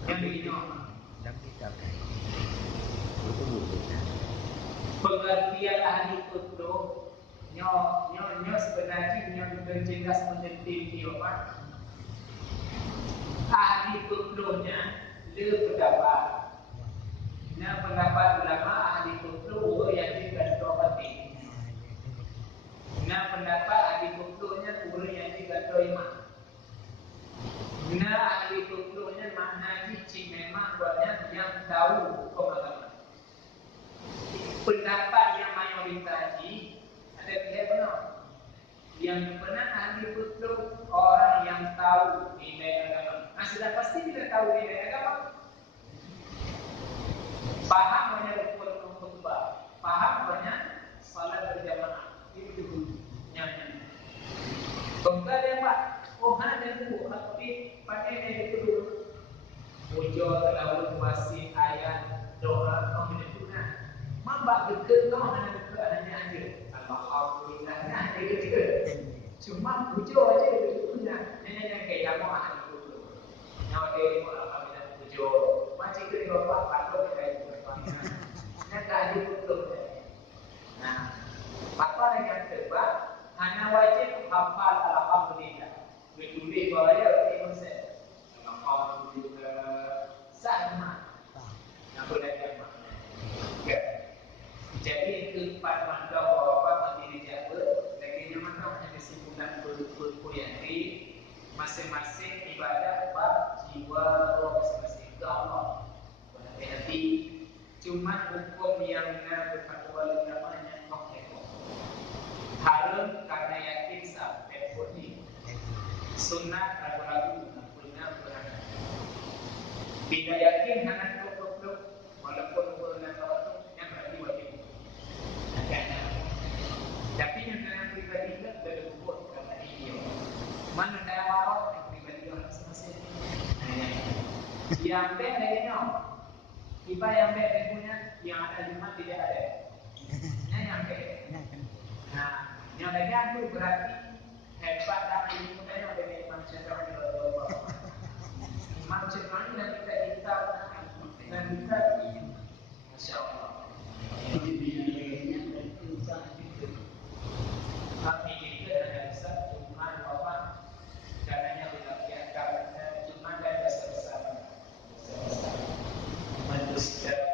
Yang begini pengertian ahli kutub nyo sebenarnya nyo berjelas menentim dia Pak. Ahli kutubnya le pendapat. Nah pendapat ulama ahli kutub yang digantung hati. Nah pendapat ahli kutubnya urut yang digantung iman. Nah ahli kutubnya maknanya cik memang banyak yang tahu hukum agama. Pendapat yang mayoritas ada pihak benar. Yang benar ahli kutub orang yang tahu nilai agama. Nah sudah pasti tidak tahu nilai agama. Paham banyak rukun khutbah, paham banyak salat berjamaah. Itu yang bengkal ya Pak. Oh ada tu, tapi pakai dari itu dulu. Ujung terlalu wasi ayat doa pemenang. Mambak deket kau hanya deket hanya aja. Alhamdulillah hanya deket. Cuma ujung aja deketnya. Nenek kayak jamaah itu. Nyawa dia mau alhamdulillah ujung. Macam itu bapak patut kayak itu. Nak ada betul. Nah, bapak yang tebak hanya wajib hafal alhamdulillah. Betul bahaya konsep. Alhamdulillah sama. Yang belajar makna. Ya. Jadi keempat mandau bapak berdiri jaga. Lagi yang mandau hanya simpulan berkuliahri masing-masing ibadah bab jiwa roh masing-masing ke Allah. Berhati-hati. Cuma hukum yang benar berfatwa ulamanya haram karena yakin sampai putih. Sunnah ragu-ragu benar berangkat. Bila yakin hanya peluk-peluk walaupun bukan tawatu yang berarti wajib. Tapi yang pribadi itu berhubung karena ini. Mana dalam orang yang pribadi orang masing-masing. Yang penting tengok. Tiba yang baik tentunya yang ada Jumat tidak ada. Ini yang baik. Nah, yang lagi itu berarti hebat dan ilmu tanya dari Imam Syafi'i radhiyallahu anhu. Imam Syafi'i dan kita dan kita Masya-Allah. Tapi kita hanya bisa cuma bapak dananya tidak karena cuma dan besar-besar. Manusia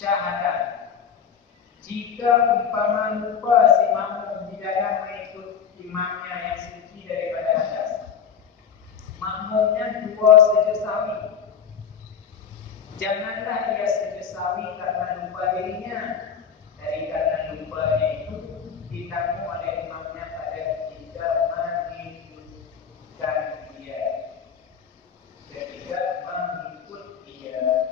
syahadat. Jika umpama lupa si makmum di dalam mengikut imamnya yang suci daripada hadas, makmumnya dua sujud sawi. Janganlah ia sujud sawi karena lupa dirinya, dari karena lupanya itu ditanggung oleh imamnya pada tidak mengikutkan dia. Ketika mengikut dia,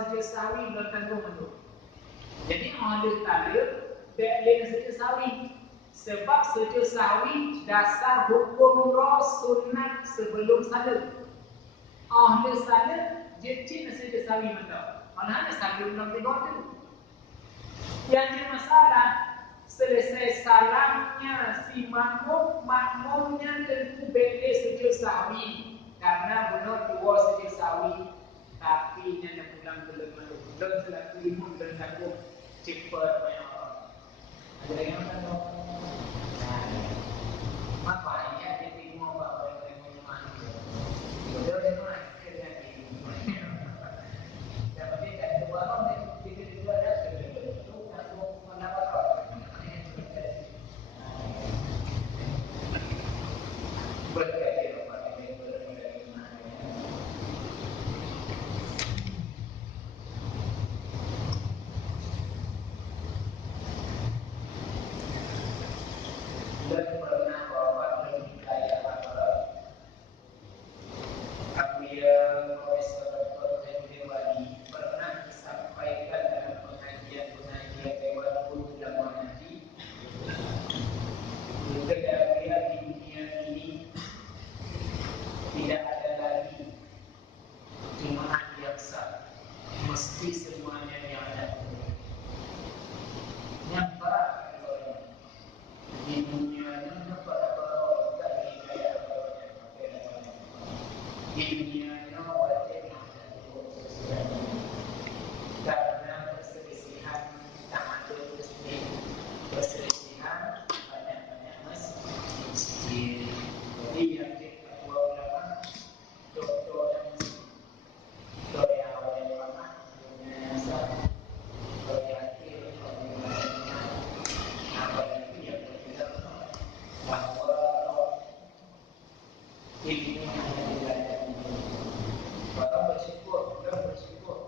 saja sawi belum tanggung itu. Jadi ada tanda tak boleh saja sawi. Sebab saja sawi dasar hukum roh sunat sebelum salat. Ahli salat jadi saja sawi mata. Mana ada salat belum tidur tu. Yang jadi masalah selesai salamnya si makmumnya tentu boleh saja sawi karena benar dua saja sawi. Tapi dia nak pulang ke lemah dan selaku imam dan selaku cepat banyak orang. Ada yang tak tahu. Apa yang dia tengok apa yang dia punya betul dia mana kerja ini. Tapi dia tak tahu apa dia dua ada tu aku mendapat orang. Berkait apa ini dan pernah bawa lebih kaya apa aku yang Profesor Dr. Dewani pernah disampaikan dalam pengajian Dewan Guru Ulama Haji keadaan di dunia ini tidak ada lagi jemaah yang sah, mesti semuanya yang ada yang berat di dunia ini pada orang dari kaya di dunia ini wajib karena perselisihan tak ada perselisihan banyak masjid. Jadi yang kedua ulama doktor yang awal ulama yang sah bahwa ini hanya belajar. Orang bersyukur,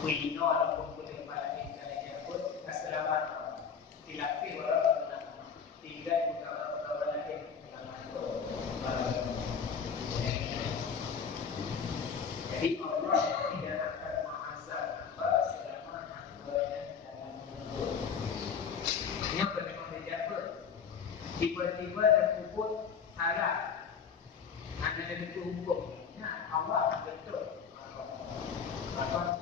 Kuino ataupun boleh balik kerja pun keselamatan. Dilatih orang bernama. Tinggal bukan orang lain. Jadi Allah tidak akan mengazab hamba selama hambanya dalam kubur. Ini pernah berjaya. Tiba-tiba terkubur salah. Anda ada hukum. Ya, Allah betul. Maka